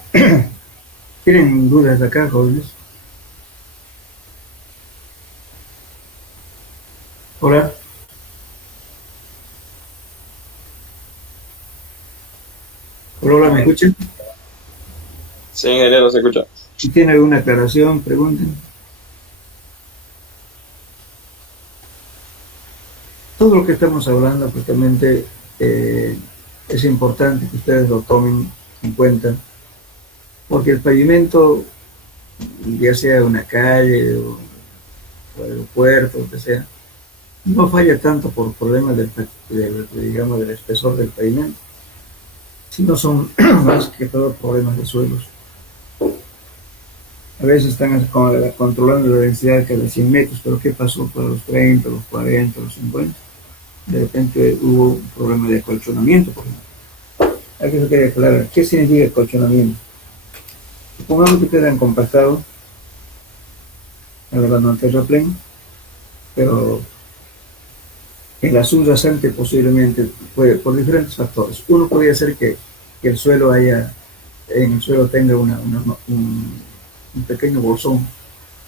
¿tienen dudas de acá, jóvenes? Hola. Hola, hola, ¿me escuchan? Sí, ingeniero, se escucha. Si tiene alguna aclaración, pregunten. Todo lo que estamos hablando, justamente, es importante que ustedes lo tomen en cuenta, porque el pavimento, ya sea una calle o aeropuerto, lo que sea, no falla tanto por problemas digamos, del espesor del pavimento, sino son más que todo problemas de suelos. A veces están controlando la densidad cada 100 metros, pero ¿qué pasó para los 30, los 40, los 50? De repente hubo un problema de acolchonamiento, por ejemplo. Aquí se quería aclarar, ¿qué significa acolchonamiento? Supongamos que ustedes han compactado, hablando en terraplén, pero en la subyacente posiblemente puede, por diferentes factores. Uno podría ser que el suelo en el suelo tenga un pequeño bolsón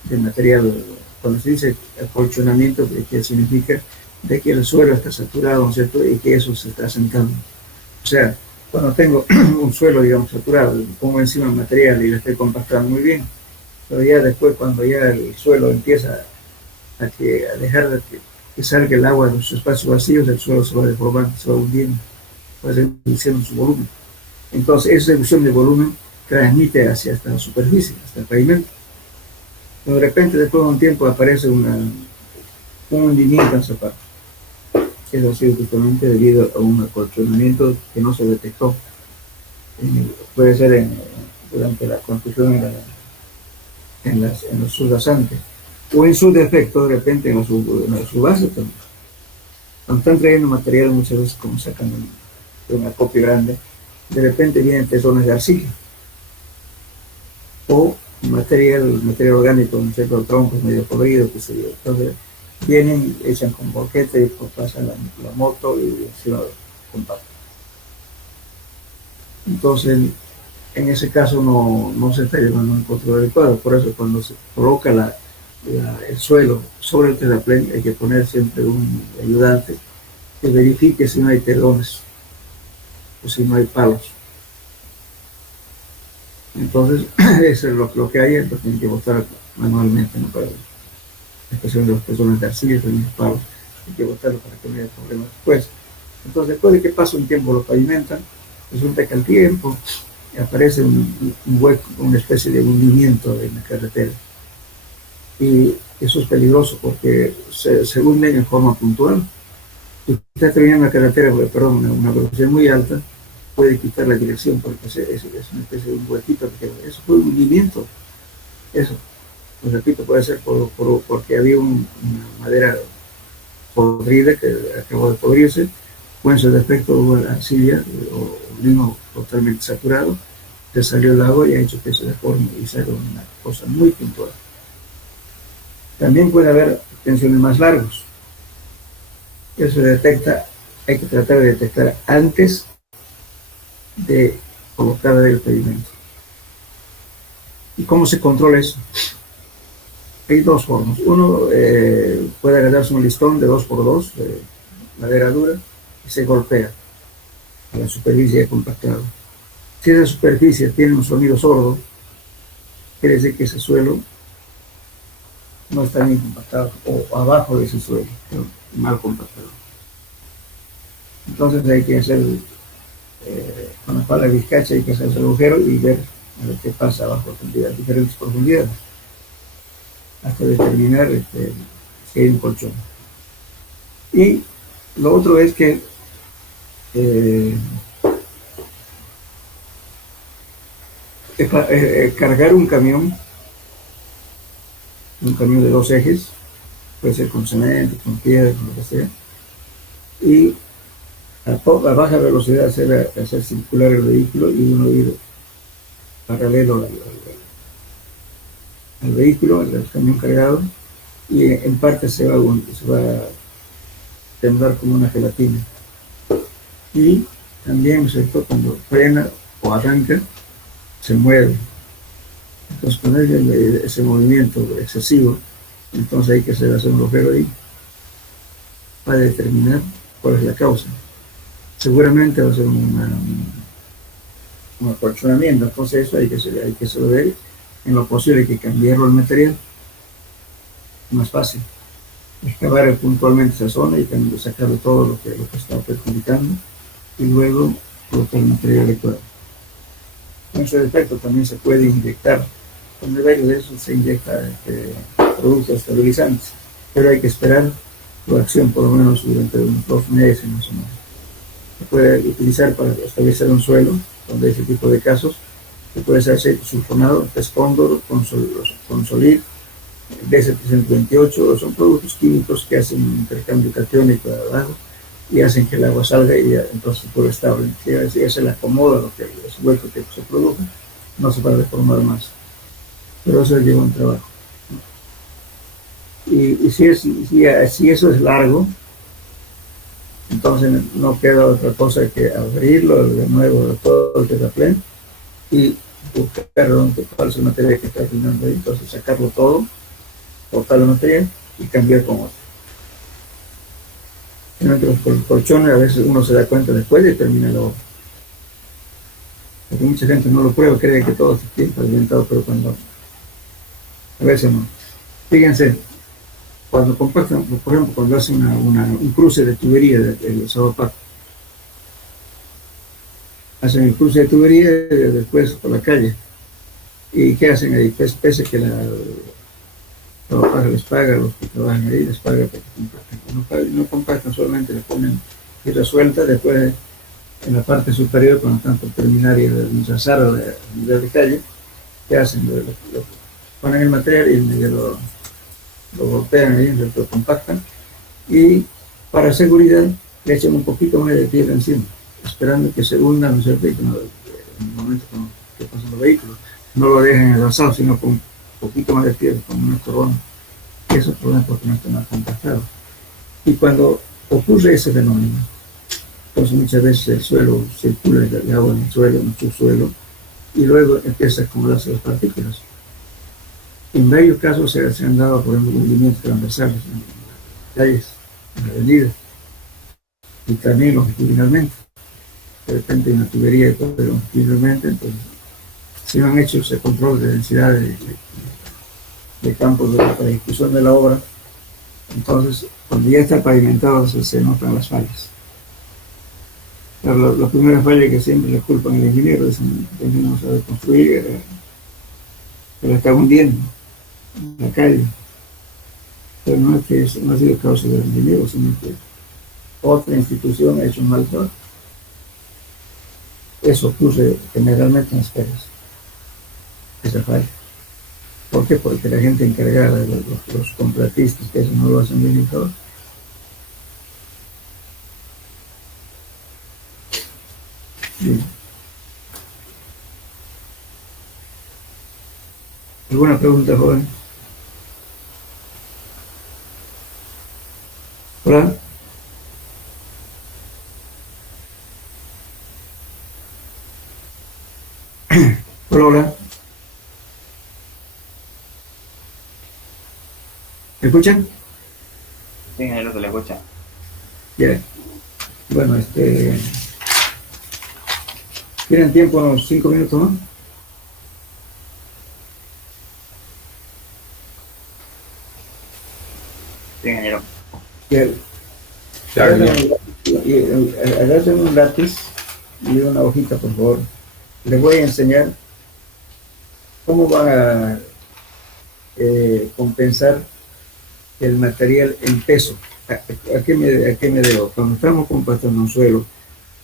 de material. Cuando se dice acolchonamiento, ¿qué significa? De que el suelo está saturado, ¿no es cierto? Y que eso se está asentando. O sea, cuando tengo un suelo, digamos, saturado, pongo encima el material y lo estoy compactando muy bien, pero ya después, cuando ya el suelo empieza a dejar que salga el agua de los espacios vacíos, el suelo se va deformando, se va hundiendo, va reduciendo su volumen. Entonces, esa reducción de volumen transmite hacia esta superficie, hasta el pavimento. Pero de repente, después de un tiempo, aparece un hundimiento en esa parte. Eso ha sido justamente debido a un acolchonamiento que no se detectó. Puede ser durante la construcción en los subbasantes, o en su defecto, de repente, en su base también. Cuando están trayendo material, muchas veces, como sacan de un acopio grande, de repente vienen tesones de arcilla, o material orgánico, ¿no es cierto? Troncos medio podridos, qué sé yo. Entonces, vienen, echan con boquete y pasan la moto y se lo compactan. Entonces, en ese caso no se está llevando un control adecuado. Por eso, cuando se coloca el suelo sobre el terraplén, hay que poner siempre un ayudante que verifique si no hay telones o si no hay palos. Entonces, eso es lo que hay, entonces tienen que botar manualmente, ¿no? Para la expresión de los telones de arcilla, de los palos, hay que botarlo para que no haya problemas después. Entonces, después de que pasa un tiempo, lo pavimentan, resulta que al tiempo aparece un hueco, una especie de hundimiento en la carretera. Y eso es peligroso porque se hunden en forma puntual. Si usted está terminando la carretera, perdón, una velocidad muy alta, puede quitar la dirección porque es una especie de un huequito. Eso fue un hundimiento. Eso, pues repito, puede ser porque había una madera podrida que acabó de podrirse, o en su defecto hubo la arcilla o limo totalmente saturado, se salió el agua y ha hecho que se deforme y sea una cosa muy puntual. También puede haber tensiones más largos. Eso se detecta, hay que tratar de detectar antes de colocar el pavimento. ¿Y cómo se controla eso? Hay dos formas. Uno, puede agarrarse un listón de 2x2 de madera dura y se golpea a la superficie compactada. Si esa superficie tiene un sonido sordo, quiere decir que ese suelo no está bien compactado, o abajo de ese suelo, pero mal compactado. Entonces hay que hacer, con la pala de vizcacha hay que hacer el agujero y ver a ver qué pasa abajo a diferentes profundidades, hasta determinar si hay un colchón. Y lo otro es que cargar un camión de 2 ejes, puede ser con cemento, con piedra, con lo que sea, y a baja velocidad hacer circular el vehículo y uno ir paralelo al vehículo, al camión cargado, y en parte se va a temblar como una gelatina. Y también, ¿cierto? Cuando frena o arranca, se mueve. Entonces, con ese movimiento excesivo, entonces hay que hacer un agujero ahí va a determinar cuál es la causa. Seguramente va a ser un acolchonamiento, entonces eso hay que saber, en lo posible hay que cambiarlo el material, más fácil, excavar puntualmente esa zona y sacar todo lo que está perjudicando y luego colocar el material adecuado. En ese defecto también se puede inyectar, con el medio de eso se inyecta productos estabilizantes, pero hay que esperar su acción por lo menos durante unos 2 meses más o menos. Se puede utilizar para establecer un suelo, donde ese tipo de casos, se puede hacer aceite sulfonado, pez cóndor, Consolit, B728, son productos químicos que hacen un intercambio catiónico de abajo y hacen que el agua salga y entonces puede estable. Si ya se le acomoda lo que es hueco que se produce, no se va a deformar más. Pero eso lleva un trabajo. Y si eso es largo, entonces no queda otra cosa que abrirlo de nuevo de todo el terraplén y buscar cuál es el material que está terminando ahí, entonces sacarlo todo, cortar el material y cambiar con otro. Mientras con los colchones a veces uno se da cuenta después de terminar la obra. Porque mucha gente no lo prueba, cree que todo está bien pavimentado, pero cuando a veces no. Fíjense, cuando compactan, por ejemplo, cuando hacen un cruce de tubería del Sabapac, hacen el cruce de tubería después por la calle. ¿Y qué hacen ahí? Pese que la Sabapac les paga, los que trabajan ahí les paga porque compactan. No compactan, solamente le ponen tierra suelta, después en la parte superior, cuando están por terminar y desazar a nivel de calle, ¿qué hacen? Lo ponen el material y lo golpean ahí, lo compactan y para seguridad le echan un poquito más de tierra encima, esperando que se hunda, ¿no es cierto? En el momento que pasan los vehículos, no lo dejan enlazado, sino con un poquito más de tierra, como una corona. Eso es problema porque no está más compactado. Y cuando ocurre ese fenómeno, entonces muchas veces el suelo circula el agua en el suelo, en el subsuelo, y luego empieza a acumularse las partículas. En varios casos se han dado, por ejemplo, hundimientos transversales en las calles, en la avenida, y también longitudinalmente. De repente hay una tubería y todo, pero longitudinalmente, entonces, si no han hecho ese control de densidad de campos para la ejecución de la obra, entonces, cuando ya está pavimentado, se notan las fallas. Pero la primera falla que siempre le culpan al ingeniero es que no sabe construir, que la está hundiendo en la calle. Pero no es que eso no ha sido causa del ingeniero, sino que otra institución ha hecho un mal trabajo. Eso ocurre generalmente en las calles, esa falla. ¿Por qué? Porque la gente encargada, los contratistas, que eso no lo hacen bien y todo. Bien. ¿Alguna pregunta, joven? Hola. Hola, hola. ¿Me escuchan? Sí, ingeniero, se le escucha. Bien. Bueno, ¿tienen tiempo unos 5 minutos más? Sí, ingeniero. Bien. Agarren un lápiz y una hojita, por favor. Les voy a enseñar cómo van a compensar el material en peso. ¿A qué me debo? Cuando estamos compactando un suelo,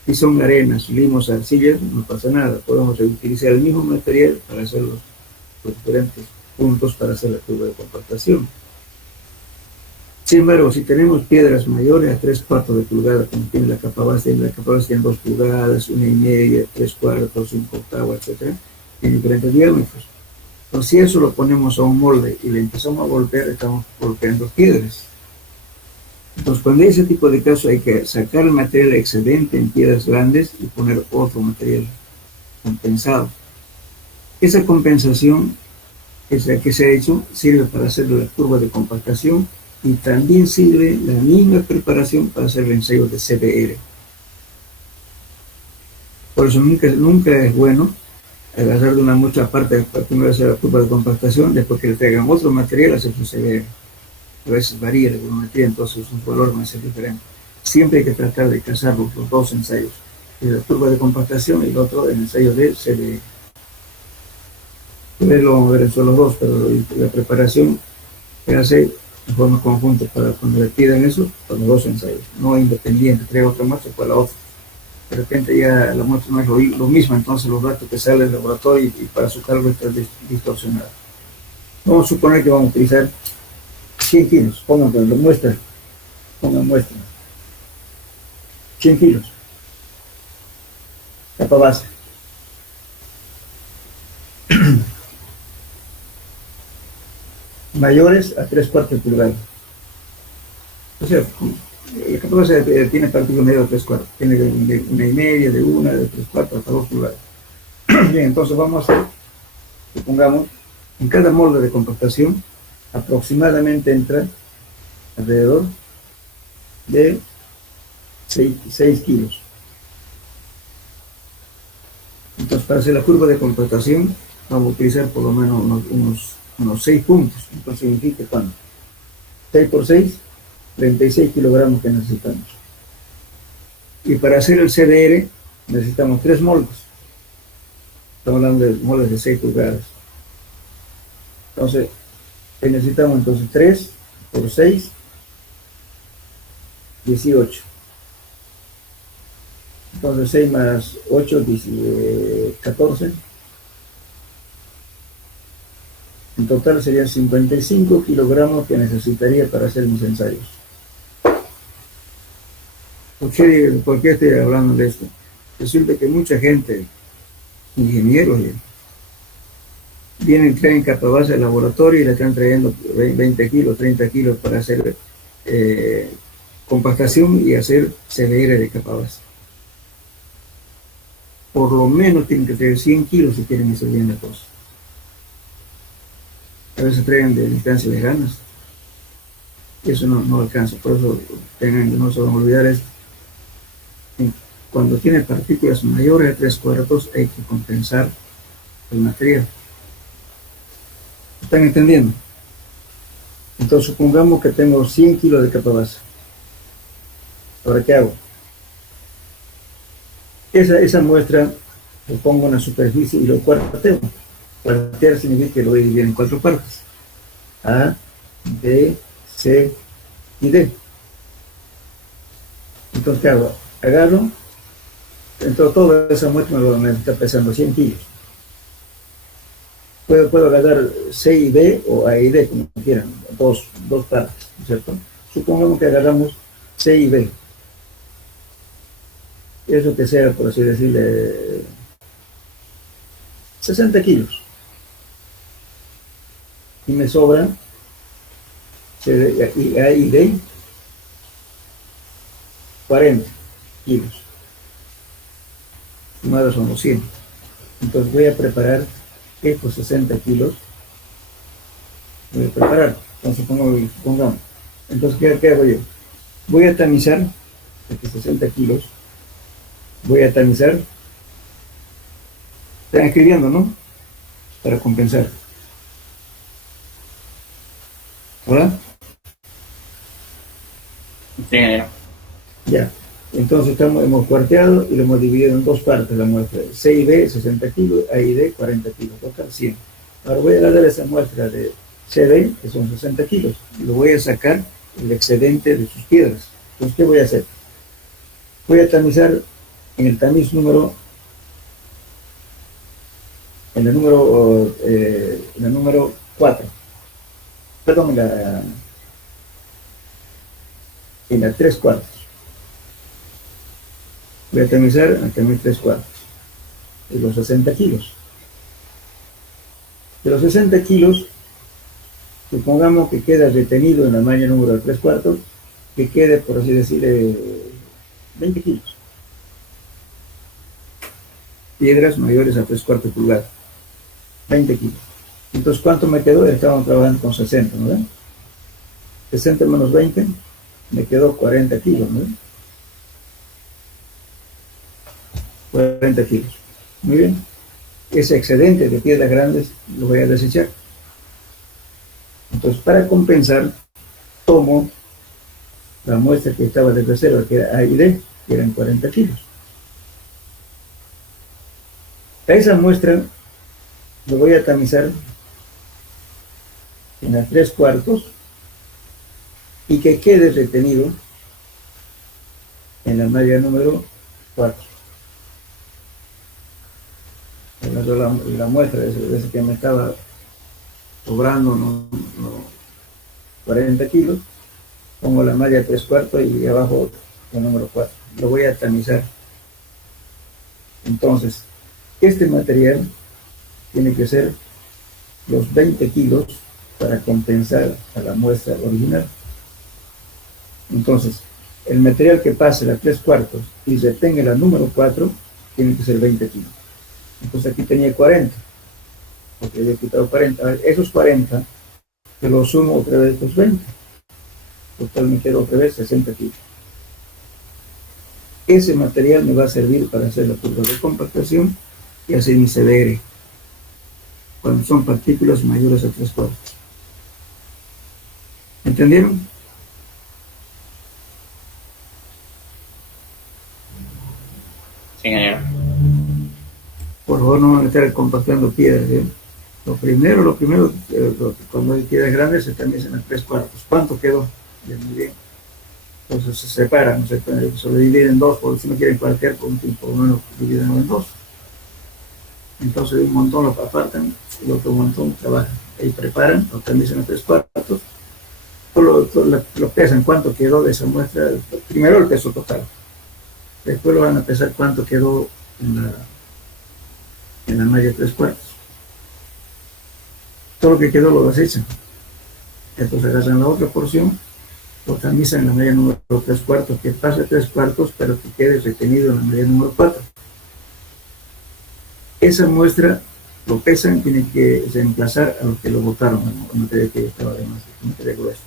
si son arenas, limos, arcillas, no pasa nada. Podemos reutilizar el mismo material para hacer los diferentes puntos para hacer la curva de compactación. Sin embargo, si tenemos piedras mayores a 3/4 de pulgada, como tiene la capa base tiene 2 pulgadas, 1,5, 3/4, 5/8, etc., en diferentes diámetros. Entonces, si eso lo ponemos a un molde y le empezamos a golpear, estamos golpeando piedras. Entonces, cuando hay ese tipo de casos, hay que sacar el material excedente en piedras grandes y poner otro material compensado. Esa compensación que se ha hecho sirve para hacer la curva de compactación Y también sirve la misma preparación para hacer el ensayo de CBR. Por eso nunca es bueno agarrar de una muestra aparte para primero hacer la curva de compactación, después que le traigan otro material, hacer su CBR. A veces varía la volumetría, entonces un valor va a ser diferente. Siempre hay que tratar de casar los dos ensayos, la curva de compactación y el otro, el ensayo de CBR. Lo vamos a ver entre los dos, pero la preparación se hace en forma conjunta para cuando le pidan eso, para los dos ensayos, no independiente, trae otra muestra para la otra. De repente ya la muestra no es lo mismo, entonces los datos que salen del laboratorio y para su cálculo están distorsionados. Vamos a suponer que vamos a utilizar 100 kilos, pongan muestra, 100 kilos, capa base. Mayores a 3/4 pulgadas. O sea, la capa base tiene partículas medio de 3/4, tiene de 1,5, de 1, de 3/4 hasta 2 pulgadas. Bien, entonces vamos a hacer, supongamos, en cada molde de compactación aproximadamente entra alrededor de 6 kilos. Entonces, para hacer la curva de compactación vamos a utilizar por lo menos unos 6 puntos. Entonces significa cuánto. 6 por 6, 36 kilogramos que necesitamos. Y para hacer el CDR necesitamos 3 moldes. Estamos hablando de moldes de 6 pulgadas. Entonces, necesitamos entonces 3 por 6, 18. Entonces 6 más 8, 14. En total serían 55 kilogramos que necesitaría para hacer mis ensayos. ¿Por qué estoy hablando de esto? Resulta que mucha gente, ingenieros, traen capa base al laboratorio y le están trayendo 20 kilos, 30 kilos para hacer compactación y hacer CDR de capa base. Por lo menos tienen que traer 100 kilos si quieren hacer bien la cosa. A veces traen de distancias lejanas. Eso no alcanza. Por eso no se van a olvidar esto. Cuando tiene partículas mayores de 3/4 hay que compensar el material. ¿Están entendiendo? Entonces supongamos que tengo 100 kilos de capa base. ¿Ahora qué hago? Esa muestra lo pongo en la superficie y lo cuarteo. Cuartear significa que lo voy a dividir en 4 partes. A, B, C y D. Entonces, ¿qué hago? Agarro, entonces toda esa muestra me está pesando 100 kilos. Puedo agarrar C y D o A y D, como quieran, dos partes, ¿cierto? Supongamos que agarramos C y B. Eso que sea, por así decirle, 60 kilos. Y me sobran A y D 40 kilos. Sumados son los 100. Entonces voy a preparar estos 60 kilos. Voy a preparar. Entonces pongamos. Entonces, ¿qué hago yo? Voy a tamizar estos 60 kilos. Voy a tamizar. Están escribiendo, ¿no? Para compensar. ¿Hola? Sí, ingeniero. Ya. Entonces hemos cuarteado y lo hemos dividido en 2 partes la muestra. C y B, 60 kilos, A y D, 40 kilos, total 100. Ahora voy a agarrar esa muestra de CD, que son 60 kilos, y lo voy a sacar el excedente de sus piedras. Entonces, ¿qué voy a hacer? Voy a tamizar en el tamiz número 4. Perdón, en la 3/4. Voy a tamizar en el tamiz 3/4 de los 60 kilos. De los 60 kilos, supongamos que queda retenido en la malla número 3/4, que quede, por así decir, 20 kilos. Piedras mayores a 3/4 pulgadas. 20 kilos. Entonces, ¿cuánto me quedó? Estaban trabajando con 60, ¿no ven? 60 menos 20, me quedó 40 kilos, ¿no? 40 kilos. Muy bien. Ese excedente de piedras grandes lo voy a desechar. Entonces, para compensar, tomo la muestra que estaba de reserva, que era A y D, que eran 40 kilos. A esa muestra lo voy a tamizar en las 3/4 y que quede retenido en la malla número 4. La muestra de ese que me estaba sobrando 40 kilos, pongo la malla 3/4 y abajo el número 4. Lo voy a tamizar. Entonces, este material tiene que ser los 20 kilos para compensar a la muestra original. Entonces, el material que pase la 3/4 y retenga la número 4 tiene que ser 20 kilos. Entonces aquí tenía 40, porque había quitado 40. A ver, esos 40, que los sumo otra vez estos 20. Total me quedo otra vez 60 kilos. Ese material me va a servir para hacer la curva de compactación y hacer mi CDR, cuando son partículas mayores a 3/4. ¿Entendieron? Sí, ingeniero. Por favor, no me van a estar compactando piedras, ¿eh? Lo primero, cuando hay piedras grandes se tamizan a 3/4. ¿Cuánto quedó? Bien, muy bien. Entonces se separan, se lo dividen en dos, porque si no quieren cualquier, por lo menos dividenlo en dos. Entonces un montón lo apartan, el otro montón trabajan. Ahí preparan, lo tamizan a 3/4. Lo pesan, cuánto quedó de esa muestra. Primero el peso total. Después lo van a pesar cuánto quedó en la malla 3/4. Todo lo que quedó lo desechan. Entonces agarran la otra porción, lo tamizan en la malla número 3/4, que pase 3/4, pero que quede retenido en la malla número 4. Esa muestra lo pesan, tiene que reemplazar a lo que lo botaron, el material que estaba de más, el material grueso.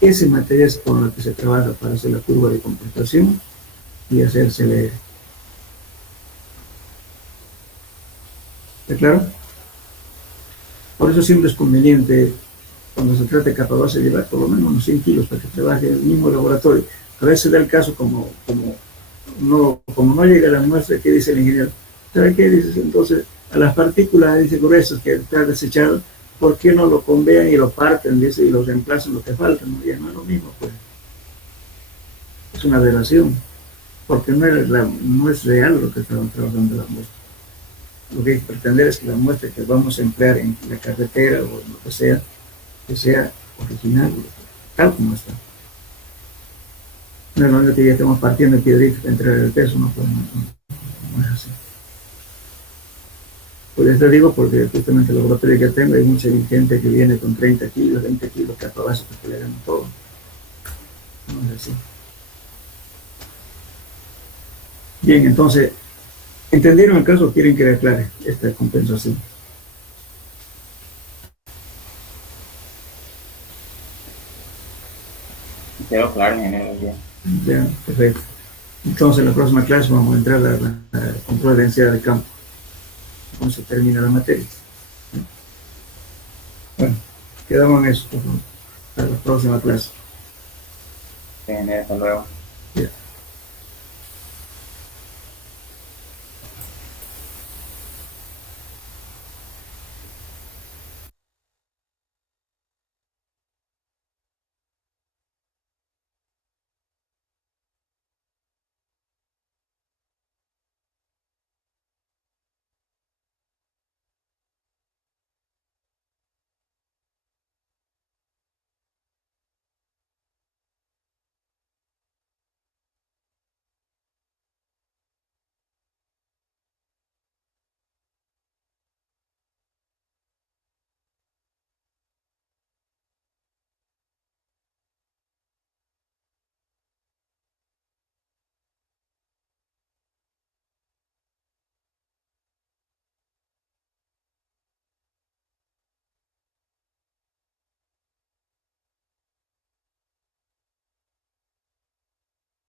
Ese material es con el que se trabaja para hacer la curva de compactación y hacer CDR. ¿Está claro? Por eso siempre es conveniente, cuando se trata de capa base, llevar por lo menos unos 100 kilos para que trabaje en el mismo laboratorio. A veces da el caso como no llega la muestra, que dice el ingeniero, ¿sabe qué? Dices, entonces, a las partículas, dice, gruesas que está desechado, ¿por qué no lo convean y lo parten, dice, y lo reemplazan lo que falta? No, ya no es lo mismo, pues. Es una aberración, porque no es real lo que estaban trabajando la muestra. Lo que hay que pretender es que la muestra que vamos a emplear en la carretera o lo que sea original, tal como está. No es que ya estamos partiendo en piedritas para entregar el peso, no es así. Por eso digo, porque justamente el laboratorio que tengo hay mucha gente que viene con 30 kilos, 20 kilos, capa base, porque le ganan todo. No es así. Bien, entonces, ¿entendieron el caso o quieren que le aclare esta compensación? Quedó claro, ingeniero. Ya, perfecto. Entonces, en la próxima clase vamos a entrar a control de densidad de campo. Entonces termina la materia. Bueno, quedamos en eso, por favor. Hasta la próxima clase. Sí, ingeniero, hasta luego. Ya.